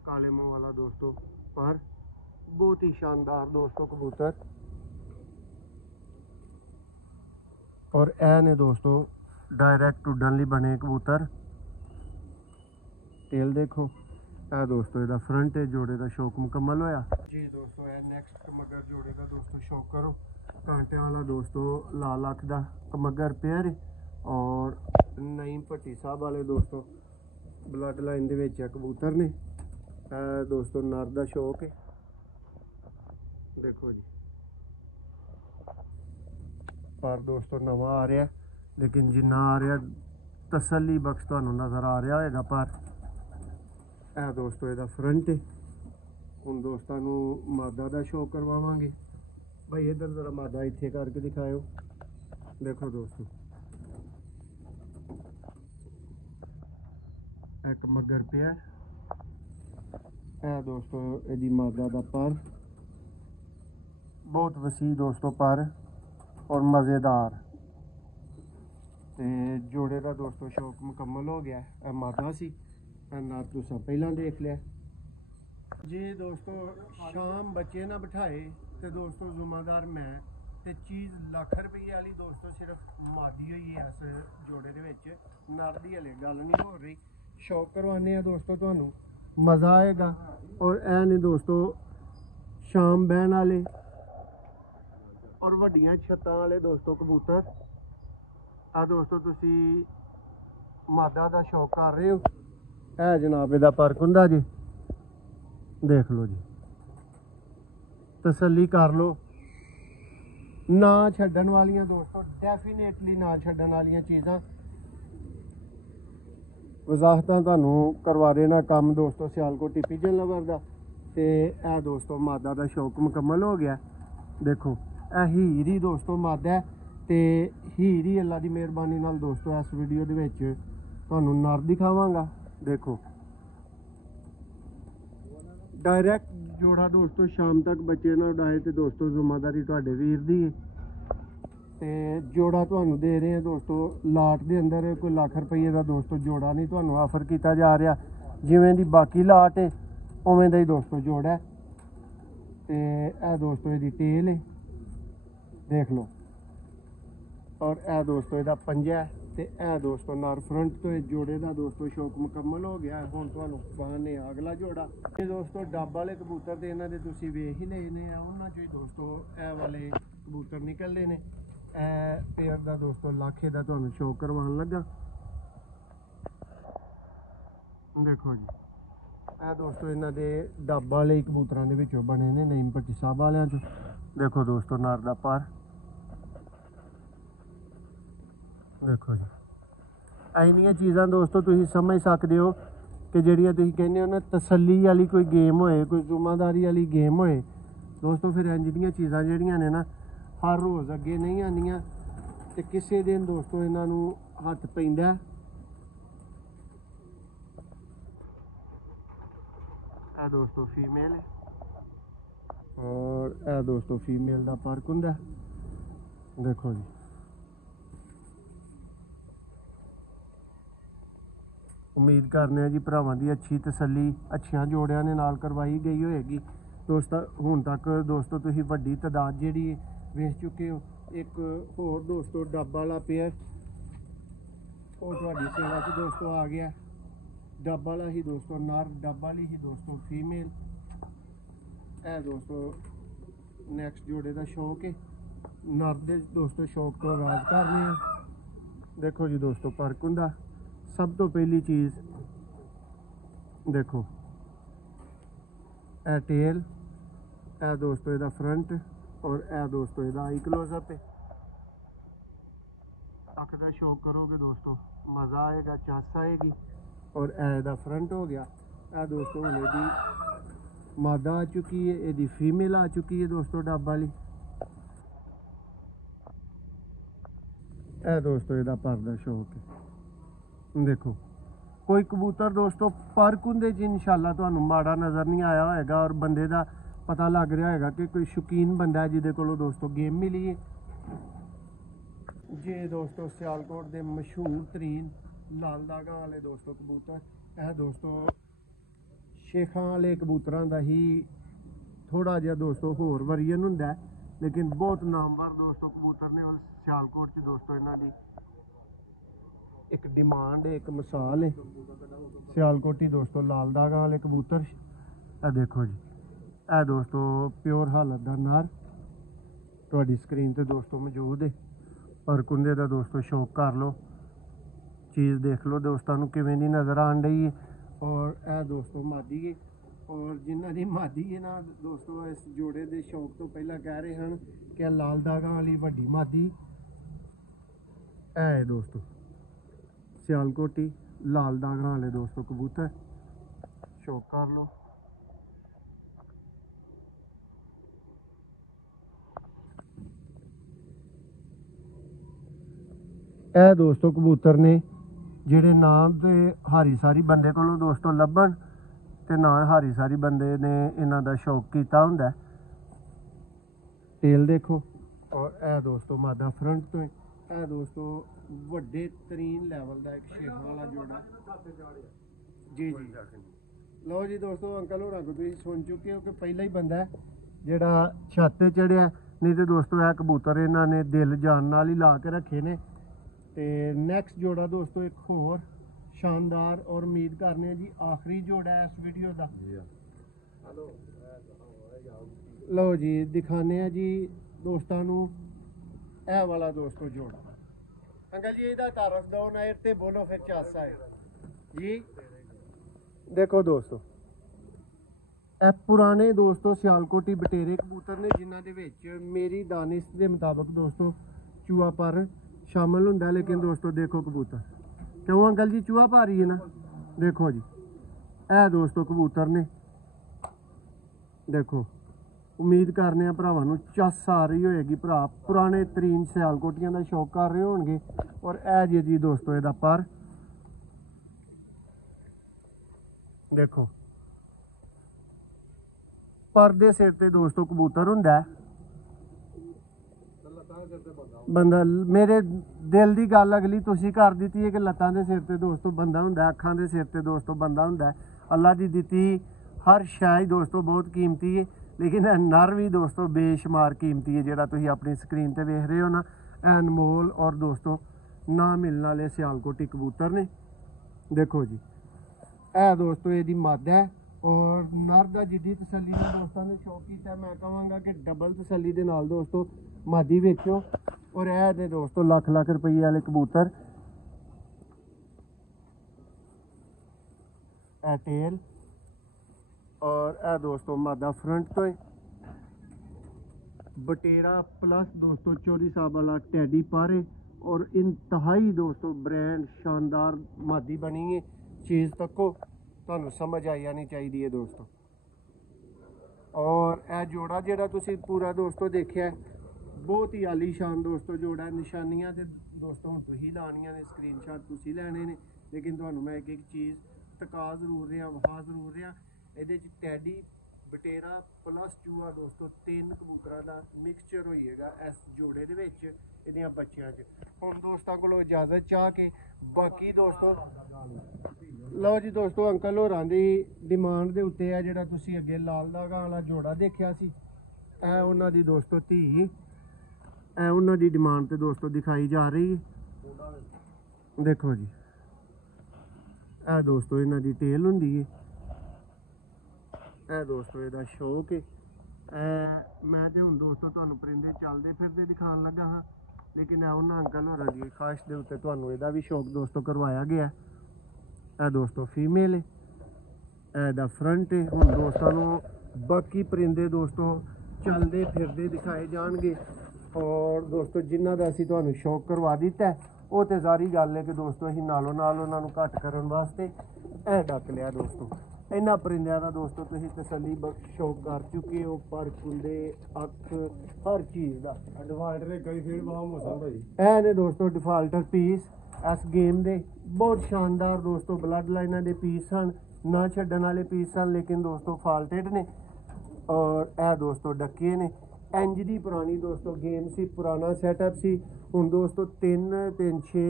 काले मुंह वाला दोस्तों पर बहुत ही शानदार दोस्तों कबूतर। और ए ने दोस्तों डायरेक्ट उड़न ਲਈ बने कबूतर। टेल देखो ਇਹ ਦੋਸਤੋ ਇਹਦਾ ਫਰੰਟ ਹੈ। ਜੋੜੇ ਦਾ ਸ਼ੌਕ ਮੁਕੰਮਲ ਹੋਇਆ ਜੀ ਦੋਸਤੋ। ਇਹ ਨੈਕਸਟ ਕਮਗਰ ਜੋੜੇ ਦਾ ਦੋਸਤੋ ਸ਼ੌਕ ਕਰੋ। ਕਾਂਟਿਆਂ ਵਾਲਾ ਦੋਸਤੋ ਲਾਲ ਅੱਖ ਦਾ ਕਮਗਰ ਪੇਅਰ ਹੈ, ਔਰ ਨਈਮ ਭੱਟੀ ਸਾਹਿਬ ਵਾਲੇ ਦੋਸਤੋ ਬਲੱਡ ਲਾਈਨ ਦੇ ਵਿੱਚ ਕਬੂਤਰ ਨੇ। ਇਹ ਦੋਸਤੋ ਨਰ ਦਾ ਸ਼ੌਕ ਹੈ। ਦੇਖੋ ਜੀ ਪਰ ਦੋਸਤੋ ਨਵਾਂ ਆ ਰਿਹਾ, ਲੇਕਿਨ ਜਿੰਨਾ ਆ ਰਿਹਾ ਤਸੱਲੀ ਬਖਸ਼ ਤੁਹਾਨੂੰ ਨਜ਼ਰ ਆ ਰਿਹਾ ਹੋਏਗਾ। ਪਰ ਇਹ ਦੋਸਤੋ ਇਹਦਾ ਫਰੰਟ ਹੈ। ਹੁਣ ਦੋਸਤਾਂ ਨੂੰ ਮਾਦਾ ਦਾ ਸ਼ੌਕ ਕਰਵਾਵਾਂਗੇ। ਭਾਈ ਇੱਧਰ ਜ਼ਰਾ ਮਾਦਾ ਇੱਥੇ ਕਰਕੇ ਦਿਖਾਇਓ। ਦੇਖੋ ਦੋਸਤੋ ਇੱਕ ਮੱਗਰ ਪਿਆ। ਇਹ ਦੋਸਤੋ ਇਹਦੀ ਮਾਦਾ ਦਾ ਪਰ ਬਹੁਤ ਵਸੀ ਦੋਸਤੋ ਪਰ ਔਰ ਮਜ਼ੇਦਾਰ। ਤੇ ਜੋੜੇ ਦਾ ਦੋਸਤੋ ਸ਼ੌਕ ਮੁਕੰਮਲ ਹੋ ਗਿਆ। ਇਹ ਮਾਦਾ ਸੀ, ਨਾਲ ਤੁਸੀਂ ਪਹਿਲਾਂ ਦੇਖ ਲਿਆ ਜੀ ਦੋਸਤੋ। ਸ਼ਾਮ ਬੱਚੇ ਨਾ ਬਿਠਾਏ ਤੇ ਦੋਸਤੋ ਜ਼ਿੰਮੇਦਾਰ ਮੈਂ ਤੇ ਚੀਜ਼ ਲੱਖ ਰੁਪਏ ਵਾਲੀ ਦੋਸਤੋ ਸਿਰਫ ਮਾਦੀ ਹੋਈ ਹੈ ਇਸ ਜੋੜੇ ਦੇ ਵਿੱਚ। ਨਰ ਦੀ ਹਲੇ ਗੱਲ ਨਹੀਂ ਹੋ ਰਹੀ। ਸ਼ੌਕ ਕਰਵਾਉਂਦੇ ਆ ਦੋਸਤੋ, ਤੁਹਾਨੂੰ ਮਜ਼ਾ ਆਏਗਾ। ਔਰ ਇਹ ਨੇ ਦੋਸਤੋ ਸ਼ਾਮ ਬਹਿਣ ਵਾਲੇ ਔਰ ਵੱਡੀਆਂ ਛੱਤਾਂ ਵਾਲੇ ਦੋਸਤੋ ਕਬੂਤਰ। ਆ ਦੋਸਤੋ ਤੁਸੀਂ ਮਾਦਾ ਦਾ ਸ਼ੌਕ ਕਰ ਰਹੇ ਹੋ, ਇਹ ਜਨਾਬ ਇਹਦਾ ਪਰਖ ਹੁੰਦਾ ਜੀ, ਦੇਖ ਲਓ ਜੀ, ਤਸੱਲੀ ਕਰ ਲਓ। ਨਾ ਛੱਡਣ ਵਾਲੀਆਂ ਦੋਸਤੋ, ਡੈਫੀਨੇਟਲੀ ਨਾ ਛੱਡਣ ਵਾਲੀਆਂ ਚੀਜ਼ਾਂ। ਵਜ਼ਾਹਤਾਂ ਤੁਹਾਨੂੰ ਕਰਵਾ ਦੇਣਾ ਕੰਮ ਦੋਸਤੋ ਸਿਆਲਕੋਟੀ ਪਿਜਨ ਲਵਰ ਦਾ। ਤੇ ਇਹ ਦੋਸਤੋ ਮਾਦਾ ਦਾ ਸ਼ੌਕ ਮੁਕੰਮਲ ਹੋ ਗਿਆ। ਦੇਖੋ ਇਹ ਹੀਰ ਹੀ ਦੋਸਤੋ ਮਾਦਾ ਹੈ, ਤੇ ਹੀਰ ਹੀ ਅੱਲਾ ਦੀ ਮਿਹਰਬਾਨੀ ਨਾਲ ਦੋਸਤੋ ਇਸ ਵੀਡੀਓ ਦੇ ਵਿੱਚ ਤੁਹਾਨੂੰ ਨਰ ਦਿਖਾਵਾਂਗਾ। ਦੇਖੋ ਡਾਇਰੈਕਟ ਜੋੜਾ ਦੋਸਤੋ ਸ਼ਾਮ ਤੱਕ ਬੱਚੇ ਨਾਲ ਉਡਾਏ ਤੇ ਦੋਸਤੋ ਜ਼ਿੰਮੇਵਾਰੀ ਤੁਹਾਡੇ ਵੀਰ ਦੀ ਹੈ। ਤੇ ਜੋੜਾ ਤੁਹਾਨੂੰ ਦੇ ਰਹੇ ਆ ਦੋਸਤੋ ਲਾਟ ਦੇ ਅੰਦਰ, ਕੋਈ ਲੱਖ ਰੁਪਏ ਦਾ ਦੋਸਤੋ ਜੋੜਾ ਨਹੀਂ ਤੁਹਾਨੂੰ ਆਫਰ ਕੀਤਾ ਜਾ ਰਿਹਾ। ਜਿਵੇਂ ਦੀ ਬਾਕੀ ਲਾਟ ਹੈ ਉਵੇਂ ਦਾ ਹੀ ਦੋਸਤੋ ਜੋੜਾ ਹੈ। ਤੇ ਇਹ ਦੋਸਤੋ ਇਹਦੀ ਟੇਲ ਹੈ, ਦੇਖ ਲਓ। ਔਰ ਇਹ ਦੋਸਤੋ ਇਹਦਾ ਪੰਜਾ ਹੈ, ਤੇ ਇਹ ਦੋਸਤੋ ਨਰ ਫਰੰਟ ਤੋਂ ਇਹ ਜੋੜੇ ਦਾ ਦੋਸਤੋ ਸ਼ੌਕ ਮੁਕੰਮਲ ਹੋ ਗਿਆ। ਹੁਣ ਤੁਹਾਨੂੰ ਬਾਹਨੇ ਅਗਲਾ ਜੋੜਾ। ਇਹ ਦੋਸਤੋ ਡੱਬ ਵਾਲੇ ਕਬੂਤਰ ਤੇ ਇਹਨਾਂ ਦੇ ਤੁਸੀਂ ਵੇਖ ਹੀ ਲਏ ਨੇ ਆ, ਉਹਨਾਂ ਚੋਂ ਹੀ ਦੋਸਤੋ ਇਹ ਵਾਲੇ ਕਬੂਤਰ ਨਿਕਲਦੇ ਨੇ। ਇਹ ਪੇਅਰ ਦਾ ਦੋਸਤੋ ਲੱਖ ਦਾ ਤੁਹਾਨੂੰ ਸ਼ੌਕ ਕਰਵਾਉਣ ਲੱਗਾ। ਦੇਖੋ ਜੀ ਇਹ ਦੋਸਤੋ ਇਹਨਾਂ ਦੇ ਡੱਬ ਵਾਲੇ ਕਬੂਤਰਾਂ ਦੇ ਵਿੱਚੋਂ ਬਣੇ ਨੇ, ਨਈਮ ਭੱਟੀ ਸਾਹਿਬ ਵਾਲਿਆਂ ਚੋਂ। ਦੇਖੋ ਦੋਸਤੋ ਨਰ ਦਾ ਪਰ, ਦੇਖੋ ਜੀ। ਇੰਨੀਆਂ ਚੀਜ਼ਾਂ ਦੋਸਤੋ ਤੁਸੀਂ ਸਮਝ ਸਕਦੇ ਹੋ ਕਿ ਜਿਹੜੀਆਂ ਤੁਸੀਂ ਕਹਿੰਦੇ ਹੋ ਨਾ ਤਸੱਲੀ ਵਾਲੀ ਕੋਈ ਗੇਮ ਹੋਏ, ਕੋਈ ਜ਼ਿੰਮੇਵਾਰੀ ਵਾਲੀ ਗੇਮ ਹੋਏ ਦੋਸਤੋ, ਫਿਰ ਇੰਝ ਦੀਆਂ ਚੀਜ਼ਾਂ ਜਿਹੜੀਆਂ ਨੇ ਨਾ ਹਰ ਰੋਜ਼ ਅੱਗੇ ਨਹੀਂ ਆਉਂਦੀਆਂ, ਤੇ ਕਿਸੇ ਦਿਨ ਦੋਸਤੋ ਇਹਨਾਂ ਨੂੰ ਹੱਥ ਪੈਂਦਾ। ਇਹ ਦੋਸਤੋ ਫੀਮੇਲ ਹੈ, ਔਰ ਇਹ ਦੋਸਤੋ ਫੀਮੇਲ ਦਾ ਫਰਕ ਹੁੰਦਾ। ਦੇਖੋ ਜੀ ਉਮੀਦ ਕਰਨੇ ਆ ਜੀ ਭਰਾਵਾਂ ਦੀ ਅੱਛੀ ਤਸੱਲੀ ਅੱਛੀਆਂ ਜੋੜਿਆਂ ਦੇ ਨਾਲ ਕਰਵਾਈ ਗਈ ਹੋਏਗੀ ਦੋਸਤੋ। ਹੁਣ ਤੱਕ ਦੋਸਤੋ ਤੁਸੀਂ ਵੱਡੀ ਤਾਦਾਦ ਜਿਹੜੀ ਵੇਚ ਚੁੱਕੇ ਹੋ। ਇੱਕ ਹੋਰ ਦੋਸਤੋ ਡੱਬ ਵਾਲਾ ਪੇਅਰ ਉਹ ਤੁਹਾਡੀ ਸੇਵਾ 'ਚ ਦੋਸਤੋ ਆ ਗਿਆ। ਡੱਬ ਵਾਲਾ ਹੀ ਦੋਸਤੋ ਨਰ, ਡੱਬ ਵਾਲੀ ਹੀ ਦੋਸਤੋ ਫੀਮੇਲ। ਇਹ ਦੋਸਤੋ ਨੈਕਸਟ ਜੋੜੇ ਦਾ ਸ਼ੌਕ ਹੈ। ਨਰ ਦੇ ਦੋਸਤੋ ਸ਼ੌਕ ਤੋਂ ਆਗਾਜ਼ ਕਰਨੇ ਆ। ਦੇਖੋ ਜੀ ਦੋਸਤੋ ਫਰਕ ਹੁੰਦਾ। ਸਭ ਤੋਂ ਪਹਿਲੀ ਚੀਜ਼ ਦੇਖੋ ਇਹ ਟੇਲ, ਇਹ ਦੋਸਤੋ ਇਹਦਾ ਫਰੰਟ, ਔਰ ਇਹ ਦੋਸਤੋ ਇਹਦਾ ਆਈ ਕਲੋਜ਼ਅਪ ਹੈ। ਅੱਖ ਦਾ ਸ਼ੌਕ ਕਰੋਗੇ ਦੋਸਤੋ ਮਜ਼ਾ ਆਏਗਾ, ਚਾਸ ਆਏਗੀ। ਔਰ ਇਹ ਇਹਦਾ ਫਰੰਟ ਹੋ ਗਿਆ। ਇਹ ਦੋਸਤੋ ਹੁਣ ਇਹਦੀ ਮਾਦਾ ਆ ਚੁੱਕੀ ਹੈ, ਇਹਦੀ ਫੀਮੇਲ ਆ ਚੁੱਕੀ ਹੈ ਦੋਸਤੋ ਡੱਬ ਵਾਲੀ। ਇਹ ਦੋਸਤੋ ਇਹਦਾ ਪਰ ਦਾ ਸ਼ੌਕ ਹੈ। ਦੇਖੋ ਕੋਈ ਕਬੂਤਰ ਦੋਸਤੋ ਪਰਖ ਹੁੰਦੇ 'ਚ ਇਨਸ਼ਾਅੱਲਾ ਤੁਹਾਨੂੰ ਮਾੜਾ ਨਜ਼ਰ ਨਹੀਂ ਆਇਆ ਹੋਏਗਾ, ਔਰ ਬੰਦੇ ਦਾ ਪਤਾ ਲੱਗ ਰਿਹਾ ਹੋਏਗਾ ਕਿ ਕੋਈ ਸ਼ੌਕੀਨ ਬੰਦਾ ਜਿਹਦੇ ਕੋਲੋਂ ਦੋਸਤੋ ਗੇਮ ਮਿਲੀ ਹੈ। ਜੇ ਦੋਸਤੋ ਸਿਆਲਕੋਟ ਦੇ ਮਸ਼ਹੂਰ ਤਰੀਨ ਲਾਲ ਦਾਗਾਂ ਵਾਲੇ ਦੋਸਤੋ ਕਬੂਤਰ, ਇਹ ਦੋਸਤੋ ਸ਼ੇਖਾਂ ਵਾਲੇ ਕਬੂਤਰਾਂ ਦਾ ਹੀ ਥੋੜਾ ਜਿਹਾ ਦੋਸਤੋ ਹੋਰ ਵਰੀਅਨ ਹੁੰਦਾ ਹੈ, ਲੇਕਿਨ ਬਹੁਤ ਨਾਮਵਰ ਦੋਸਤੋ ਕਬੂਤਰ ਨੇ। ਔਰ ਸਿਆਲਕੋਟ 'ਚ ਦੋਸਤੋ ਇਹਨਾਂ ਦੀ ਇੱਕ ਡਿਮਾਂਡ ਹੈ, ਇੱਕ ਮਿਸਾਲ ਹੈ। ਸਿਆਲਕੋਟੀ ਦੋਸਤੋ ਲਾਲ ਦਾਗਾਂ ਵਾਲੇ ਕਬੂਤਰ। ਇਹ ਦੇਖੋ ਜੀ ਇਹ ਦੋਸਤੋ ਪਿਓਰ ਹਾਲਤ ਦਾ ਨਰ ਤੁਹਾਡੀ ਸਕਰੀਨ ਤੇ ਦੋਸਤੋ ਮੌਜੂਦ ਹੈ। ਔਰ ਕੁੰਦੇ ਦਾ ਦੋਸਤੋ ਸ਼ੌਕ ਕਰ ਲਓ, ਚੀਜ਼ ਦੇਖ ਲਓ ਦੋਸਤਾਂ ਨੂੰ ਕਿਵੇਂ ਦੀ ਨਜ਼ਰ ਆਉਣ ਡਈ ਹੈ। ਔਰ ਇਹ ਦੋਸਤੋ ਮਾਦੀ ਹੈ, ਔਰ ਜਿਨ੍ਹਾਂ ਦੀ ਮਾਦੀ ਹੈ ਨਾ ਦੋਸਤੋ ਇਸ ਜੋੜੇ ਦੇ ਸ਼ੌਕ ਤੋਂ ਪਹਿਲਾਂ ਕਹਿ ਰਹੇ ਹਨ ਕਿ ਲਾਲ ਦਾਗਾਂ ਵਾਲੀ ਵੱਡੀ ਮਾਦੀ ਇਹ ਹੈ ਦੋਸਤੋ ਸਿਆਲਕੋਟੀ ਲਾਲ ਦਾਗਾਂ ਵਾਲੇ ਦੋਸਤੋ ਕਬੂਤਰ। ਸ਼ੌਕ ਕਰ ਲਓ। ਇਹ ਦੋਸਤੋ ਕਬੂਤਰ ਨੇ ਜਿਹੜੇ ਨਾ ਤੇ ਹਾਰੀ ਸਾਰੀ ਬੰਦੇ ਕੋਲੋਂ ਦੋਸਤੋ ਲੱਭਣ, ਤੇ ਨਾ ਹਾਰੀ ਸਾਰੀ ਬੰਦੇ ਨੇ ਇਹਨਾਂ ਦਾ ਸ਼ੌਕ ਕੀਤਾ ਹੁੰਦਾ। ਟੇਲ ਦੇਖੋ, ਔਰ ਇਹ ਦੋਸਤੋ ਮਾਦਾ ਫਰੰਟ ਤੋਂ। ਇਹ ਦੋਸਤੋ ਵੱਡੇ ਤਰੀਨ ਲੈਵਲ ਦਾ ਇੱਕ ਸ਼ੇਖਾਂ ਵਾਲਾ ਜੋੜਾ। ਜੀ ਜੀ ਲਓ ਜੀ ਦੋਸਤੋ, ਅੰਕਲ ਹੋਰਾਂ ਕੋਲ ਤੁਸੀਂ ਸੁਣ ਚੁੱਕੇ ਹੋ ਕਿ ਪਹਿਲਾ ਹੀ ਬੰਦਾ ਜਿਹੜਾ ਛੱਤ ਤੇ ਚੜਿਆ ਨਹੀਂ ਤੇ ਦੋਸਤੋ ਇਹ ਕਬੂਤਰ ਇਹਨਾਂ ਨੇ ਦਿਲ ਜਾਨ ਨਾਲ ਹੀ ਲਾ ਕੇ ਰੱਖੇ ਨੇ। ਤੇ ਨੈਕਸਟ ਜੋੜਾ ਦੋਸਤੋ ਇੱਕ ਹੋਰ ਸ਼ਾਨਦਾਰ ਔਰ ਉਮੀਦ ਕਰਨੇ ਆ ਜੀ ਆਖਰੀ ਜੋੜਾ ਹੈ ਇਸ ਵੀਡੀਓ ਦਾ। ਲਓ ਜੀ ਦਿਖਾਣੇ ਆ ਜੀ ਦੋਸਤਾਂ ਨੂੰ ਇਹ ਵਾਲਾ ਦੋਸਤੋ ਜੋੜਾ। ਅੰਕਲ ਜੀ ਇਹਦਾ ਤਾਰਫ ਦੋ ਨਾ ਤੇ ਬੋਲੋ ਫਿਰ ਚਾਸਾ ਹੈ ਜੀ। ਦੇਖੋ ਦੋਸਤੋ ਇਹ ਪੁਰਾਣੇ ਦੋਸਤੋ ਸਿਆਲਕੋਟੀ ਬਟੇਰੇ ਕਬੂਤਰ ਨੇ ਜਿਨ੍ਹਾਂ ਦੇ ਵਿੱਚ ਮੇਰੀ ਦਾਨਿਸ਼ ਦੇ ਮੁਤਾਬਕ ਦੋਸਤੋ ਚੂਹਾ ਪਰ ਸ਼ਾਮਲ ਹੁੰਦਾ। ਲੇਕਿਨ ਦੋਸਤੋ ਦੇਖੋ ਕਬੂਤਰ ਕਿਉਂ ਅੰਕਲ ਜੀ ਚੂਹਾ ਪਾ ਰਹੀ ਹੈ ਨਾ। ਦੇਖੋ ਜੀ ਇਹ ਦੋਸਤੋ ਕਬੂਤਰ ਨੇ। ਦੇਖੋ ਉਮੀਦ ਕਰਨੇ ਆ ਭਰਾਵਾਂ ਨੂੰ ਚੱਸ ਆ ਰਹੀ ਹੋਏਗੀ। ਭਰਾ ਪੁਰਾਣੇ ਤਰੀਨ ਸਿਆਲਕੋਟੀਆਂ ਦਾ ਸ਼ੌਕ ਕਰ ਰਹੇ ਹੋਣਗੇ। ਔਰ ਇਹ ਜੀ ਦੋਸਤੋ ਇਹਦਾ ਪਰ ਦੇਖੋ ਪਰ ਦੇ ਸਿਰ ਤੇ ਦੋਸਤੋ ਕਬੂਤਰ ਹੁੰਦਾ ਬੰਦਾ। ਮੇਰੇ ਦਿਲ ਦੀ ਗੱਲ ਅਗਲੀ ਤੁਸੀਂ ਕਰ ਦਿੱਤੀ ਹੈ ਕਿ ਲੱਤਾਂ ਦੇ ਸਿਰ ਤੇ ਦੋਸਤੋ ਬੰਦਾ ਹੁੰਦਾ, ਅੱਖਾਂ ਦੇ ਸਿਰ ਤੇ ਦੋਸਤੋ ਬੰਦਾ ਹੁੰਦਾ। ਅੱਲਾ ਦੀ ਦਿੱਤੀ ਹਰ ਸ਼ੈ ਦੋਸਤੋ ਬਹੁਤ ਕੀਮਤੀ ਹੈ। ਲੇਕਿਨ ਇਹ ਨਰ ਵੀ ਦੋਸਤੋ ਬੇਸ਼ੁਮਾਰ ਕੀਮਤੀ ਹੈ। ਜਿਹੜਾ ਤੁਸੀਂ ਆਪਣੀ ਸਕਰੀਨ ਤੇ ਵੇਖ ਰਹੇ ਹੋ ਨਾ ਇਹ ਅਨਮੋਲ ਔਰ ਦੋਸਤੋ ਨਾ ਮਿਲਣ ਵਾਲੇ ਸਿਆਲਕੋਟੀ ਕਬੂਤਰ ਨੇ। ਦੇਖੋ ਜੀ ਇਹ ਦੋਸਤੋ ਇਹਦੀ ਮੱਧ ਹੈ ਔਰ ਨਰ ਦਾ ਜਿੱਦੀ ਤਸੱਲੀ ਨਾਲ ਦੋਸਤਾਂ ਨੇ ਸ਼ੌਕ ਕੀਤਾ। ਮੈਂ ਕਹਾਂਗਾ ਕਿ ਡਬਲ ਤਸੱਲੀ ਦੇ ਨਾਲ ਦੋਸਤੋ ਮਾਦੀ ਵੇਚੋ। ਔਰ ਇਹ ਦੇ ਦੋਸਤੋ ਲੱਖ ਲੱਖ ਰੁਪਏ ਵਾਲੇ ਕਬੂਤਰ ਇਹ ਟੇਲ ਔਰ ਇਹ ਦੋਸਤੋ ਮਾਦਾ ਫਰੰਟ ਤੋਂ ਬਟੇਰਾ ਪਲੱਸ ਦੋਸਤੋ ਚੋਰੀ ਸਾਹਿਬ ਵਾਲਾ ਟੈਡੀ ਪਾਰੇ ਔਰ ਇੰਤਹਾਈ ਦੋਸਤੋ ਬ੍ਰਾਂਡ ਸ਼ਾਨਦਾਰ ਮਾਦੀ ਬਣੀ ਹੈ। ਚੀਜ਼ ਤੱਕੋ ਤੁਹਾਨੂੰ ਸਮਝ ਆ ਜਾਣੀ ਚਾਹੀਦੀ ਹੈ ਦੋਸਤੋ। ਔਰ ਇਹ ਜੋੜਾ ਜਿਹੜਾ ਤੁਸੀਂ ਪੂਰਾ ਦੋਸਤੋ ਦੇਖਿਆ ਬਹੁਤ ਹੀ ਆਲੀਸ਼ਾਨ ਦੋਸਤੋ ਜੋੜਾ। ਨਿਸ਼ਾਨੀਆਂ ਤੇ ਦੋਸਤੋ ਹੁਣ ਤੁਸੀਂ ਲਾਉਣੀਆਂ ਨੇ, ਸਕਰੀਨਸ਼ਾਟ ਤੁਸੀਂ ਲੈਣੇ ਨੇ। ਲੇਕਿਨ ਤੁਹਾਨੂੰ ਮੈਂ ਇੱਕ ਇੱਕ ਚੀਜ਼ ਟਕਾ ਜ਼ਰੂਰ ਰਿਹਾ, ਵਹਾ ਜ਼ਰੂਰ ਰਿਹਾ। ਇਹਦੇ 'ਚ ਟੈਡੀ ਬਟੇਰਾ ਪਲੱਸ ਚੂਹਾ ਦੋਸਤੋ 3 ਕਬੂਤਰਾਂ ਦਾ ਮਿਕਸਚਰ ਹੋਈਏਗਾ ਇਸ ਜੋੜੇ ਦੇ ਵਿੱਚ ਇਹਦੀਆਂ ਬੱਚਿਆਂ 'ਚ। ਹੁਣ ਦੋਸਤਾਂ ਕੋਲੋਂ ਇਜਾਜ਼ਤ ਚਾਹ ਕੇ ਬਾਕੀ ਦੋਸਤੋ ਲਓ ਜੀ ਦੋਸਤੋ ਅੰਕਲ ਹੋਰਾਂ ਦੀ ਡਿਮਾਂਡ ਦੇ ਉੱਤੇ ਆ ਜਿਹੜਾ ਤੁਸੀਂ ਅੱਗੇ ਲਾਲ ਦਾਗਾ ਵਾਲਾ ਜੋੜਾ ਦੇਖਿਆ ਸੀ ਇਹ ਉਹਨਾਂ ਦੀ ਦੋਸਤੋ ਧੀ ਇਹ ਉਹਨਾਂ ਦੀ ਡਿਮਾਂਡ ਤੇ ਦੋਸਤੋ ਦਿਖਾਈ ਜਾ ਰਹੀ ਹੈ। ਦੇਖੋ ਜੀ ਇਹ ਦੋਸਤੋ ਇਹਨਾਂ ਦੀ ਟੇਲ ਹੁੰਦੀ ਹੈ। ਇਹ ਦੋਸਤੋ ਇਹਦਾ ਸ਼ੌਕ ਹੈ। ਮੈਂ ਤੇ ਹੁਣ ਦੋਸਤੋ ਤੁਹਾਨੂੰ ਪਰਿੰਦੇ ਚੱਲਦੇ ਫਿਰਦੇ ਦਿਖਾਉਣ ਲੱਗਾ ਹਾਂ। ਲੇਕਿਨ ਉਹਨਾਂ ਅੰਕਲ ਹੋਰਾਂ ਦੀ ਖਾਸ਼ ਦੇ ਉੱਤੇ ਤੁਹਾਨੂੰ ਇਹਦਾ ਵੀ ਸ਼ੌਕ ਦੋਸਤੋ ਕਰਵਾਇਆ ਗਿਆ। ਇਹ ਦੋਸਤੋ ਫੀਮੇਲ ਹੈ, ਇਹਦਾ ਫਰੰਟ ਹੈ। ਹੁਣ ਦੋਸਤਾਂ ਨੂੰ ਬਾਕੀ ਪਰਿੰਦੇ ਦੋਸਤੋ ਚੱਲਦੇ ਫਿਰਦੇ ਦਿਖਾਏ ਜਾਣਗੇ। ਔਰ ਦੋਸਤੋ ਜਿਨ੍ਹਾਂ ਦਾ ਅਸੀਂ ਤੁਹਾਨੂੰ ਸ਼ੌਕ ਕਰਵਾ ਦਿੱਤਾ ਉਹ ਤੇ ਸਾਰੀ ਗੱਲ ਹੈ ਕਿ ਦੋਸਤੋ ਅਸੀਂ ਨਾਲੋਂ ਨਾਲ ਉਹਨਾਂ ਨੂੰ ਘੱਟ ਕਰਨ ਵਾਸਤੇ ਇਹ ਡੱਕ ਲਿਆ ਦੋਸਤੋ। ਇਹਨਾਂ ਪਰਿੰਦਿਆਂ ਦਾ ਦੋਸਤੋ ਤੁਸੀਂ ਤਸੱਲੀ ਬਖਸ਼ ਸ਼ੌਕ ਕਰ ਚੁੱਕੇ ਹੋ। ਪਰ ਕੁੰਡੇ ਅੱਖ ਹਰ ਚੀਜ਼ ਦਾ ਡਿਫਾਲਟਰ ਦੇ ਕਈ ਫੀਡ ਬਹੁਤ ਮੌਸਮ ਭਾਈ ਇਹ ਨੇ ਦੋਸਤੋ ਡਿਫਾਲਟਰ ਪੀਸ ਇਸ ਗੇਮ ਦੇ ਬਹੁਤ ਸ਼ਾਨਦਾਰ ਦੋਸਤੋ ਬਲੱਡ ਲਾਈਨਾਂ ਦੇ ਪੀਸ ਹਨ, ਨਾ ਛੱਡਣ ਵਾਲੇ ਪੀਸ ਹਨ। ਲੇਕਿਨ ਦੋਸਤੋ ਫਾਲਟਡ ਨੇ ਔਰ ਇਹ ਦੋਸਤੋ ਡੱਕੇ ਨੇ। ਇੰਜ ਦੀ ਪੁਰਾਣੀ ਦੋਸਤੋ ਗੇਮ ਸੀ, ਪੁਰਾਣਾ ਸੈਟਅਪ ਸੀ। ਹੁਣ ਦੋਸਤੋ 3 3 6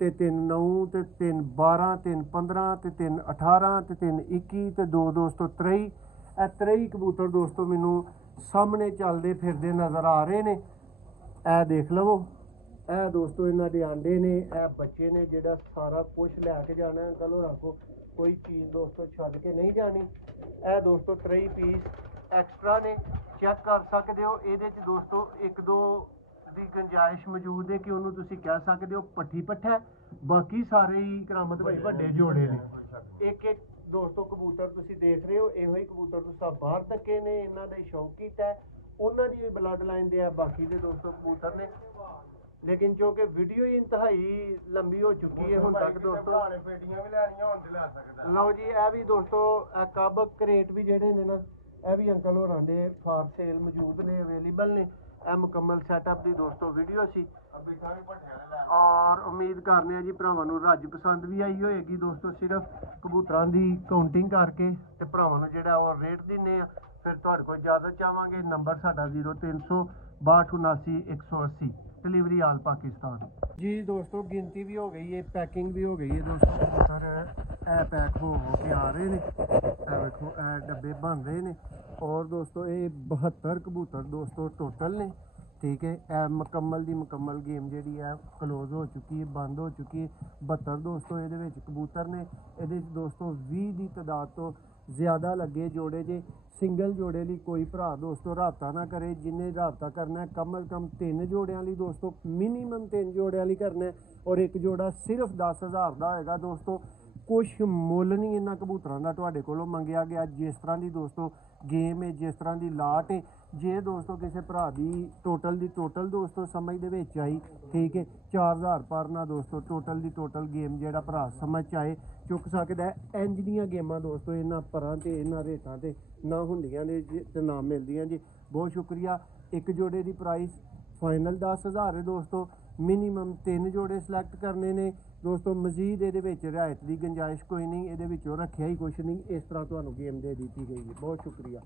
ਤੇ 3 9 ਤੇ 3 12 3 15 ਤੇ 3 18 ਤੇ 3 21 ਤੇ 2 ਦੋਸਤੋ 23 ਇਹ 23 ਕਬੂਤਰ ਦੋਸਤੋ ਮੈਨੂੰ ਸਾਹਮਣੇ ਚੱਲਦੇ ਫਿਰਦੇ ਨਜ਼ਰ ਆ ਰਹੇ ਨੇ। ਇਹ ਦੇਖ ਲਵੋ ਇਹ ਦੋਸਤੋ ਇਹਨਾਂ ਦੇ ਆਂਡੇ ਨੇ, ਇਹ ਬੱਚੇ ਨੇ। ਜਿਹੜਾ ਸਾਰਾ ਕੁਝ ਲੈ ਕੇ ਜਾਣਾ ਅੰਕਲ ਹੋਰਾਂ ਕੋ ਕੋਈ ਚੀਜ਼ ਦੋਸਤੋ ਛੱਡ ਕੇ ਨਹੀਂ ਜਾਣੀ। ਇਹ ਦੋਸਤੋ 23 ਪੀਸ ਐਕਸਟਰਾ ਨੇ, ਚੈੱਕ ਕਰ ਸਕਦੇ ਹੋ। ਇਹਦੇ 'ਚ ਦੋਸਤੋ 1-2 ਦੀ ਗੁੰਜਾਇਸ਼ ਮੌਜੂਦ ਹੈ ਕਿ ਉਹਨੂੰ ਤੁਸੀਂ ਕਹਿ ਸਕਦੇ ਹੋ ਪੱਠੀ ਪੱਠਾ। ਬਾਕੀ ਸਾਰੇ ਹੀ ਕਰਾਮਤ ਭਾਈ ਵੱਡੇ ਜੋੜੇ ਨੇ। ਇੱਕ ਇੱਕ ਦੋਸਤੋ ਕਬੂਤਰ ਤੁਸੀਂ ਦੇਖ ਰਹੇ ਹੋ ਇਹੋ ਹੀ ਕਬੂਤਰ ਤੁਸੀਂ ਬਾਹਰ ਤੱਕੇ ਨੇ, ਇਹਨਾਂ ਦਾ ਸ਼ੌਕ ਕੀਤਾ ਉਹਨਾਂ ਦੀ ਵੀ ਬਲੱਡ ਲਾਈਨ ਦੇ ਆ। ਬਾਕੀ ਦੇ ਦੋਸਤੋ ਕਬੂਤਰ ਨੇ ਲੇਕਿਨ ਜੋ ਕਿ ਵੀਡੀਓ ਹੀ ਇੰਤਹਾਈ ਲੰਬੀ ਹੋ ਚੁੱਕੀ ਹੈ ਹੁਣ ਤੱਕ ਦੋਸਤੋ। ਪੇਟੀਆਂ ਵੀ ਲੈਣੀਆਂ ਹੁਣ ਤੇ ਲੈ ਸਕਦਾ। ਲਓ ਜੀ ਇਹ ਵੀ ਦੋਸਤੋ ਕਬ ਕਰੇਟ ਵੀ ਜਿਹੜੇ ਨੇ ਨਾ ਇਹ ਵੀ ਅੰਕਲ ਹੋਰਾਂ ਦੇ ਫਾਰ ਸੇਲ ਮੌਜੂਦ ਨੇ, ਅਵੇਲੇਬਲ ਨੇ। ਇਹ ਮੁਕੰਮਲ ਸੈਟਅਪ ਦੀ ਦੋਸਤੋ ਵੀਡੀਓ ਸੀ ਔਰ ਉਮੀਦ ਕਰਨੇ ਆ ਜੀ ਭਰਾਵਾਂ ਨੂੰ ਰੱਜ ਪਸੰਦ ਵੀ ਆਈ ਹੋਏਗੀ ਦੋਸਤੋ। ਸਿਰਫ ਕਬੂਤਰਾਂ ਦੀ ਕਾਊਂਟਿੰਗ ਕਰਕੇ ਤੇ ਭਰਾਵਾਂ ਨੂੰ ਜਿਹੜਾ ਉਹ ਰੇਟ ਦਿੰਨੇ ਆ। ਫਿਰ ਤੁਹਾਡੇ ਕੋਲ ਇਜਾਜ਼ਤ ਚਾਹਾਂਗੇ। ਨੰਬਰ ਸਾਡਾ 0300 6279 180। डिलीवरी आल पाकिस्तान। जी दोस्तों गिनती भी हो गई है, पैकिंग भी हो गई है दोस्तों। कबूतर ए पैक हो के आ रहे ने, ए देखो ए डब्बे बन रहे ने। और दोस्तों ये 72 कबूतर दोस्तों टोटल ने, ठीक है। ए मुकम्मल दी मुकम्मल गेम जी है क्लोज हो चुकी है, बंद हो चुकी है। 72 दोस्तों ये कबूतर ने, ये दोस्तों 20 की तादाद तो ज़्यादा लगे जोड़े जे। सिंगल जोड़े ਲਈ कोई भरा दोस्तों रबता ना करे, जिन्हें रबता करना है कम अज़ कम 3 जोड़ियां ਲਈ दोस्तों, मिनीमम 3 जोड़ियां ਲਈ करना है। और एक जोड़ा सिर्फ 10,000 ਦਾ होएगा दोस्तों। कुछ मुੱਲ नहीं इन्हां कबूतरां ਦਾ ਤੁਹਾਡੇ ਕੋਲੋਂ ਮੰਗਿਆ ਗਿਆ। जिस तरह की दोस्तों गेम है, जिस तरह की लाट है, जे दोस्तों किसी भरा की टोटल दोस्तों समझ दे विच आई, ठीक है, 4000 पर ना दोस्तों टोटल की टोटल गेम जेड़ा भरा समझ आए चुक सकता है। इंज दियां गेमां दोस्तों इन्हां परां ते इन्हां रेटां ते ना हुंदियां ने ते ना मिलदियां जी। बहुत शुक्रिया। एक जोड़े की प्राइस फाइनल 10,000 है दोस्तों। मिनीमम 3 जोड़े सिलेक्ट करने ने दोस्तों। मजीद ये रियायत की गुंजाइश कोई नहीं, ये रखिया ही कुछ नहीं, इस तरह तुहानूं गेम दे दी गई है। बहुत शुक्रिया।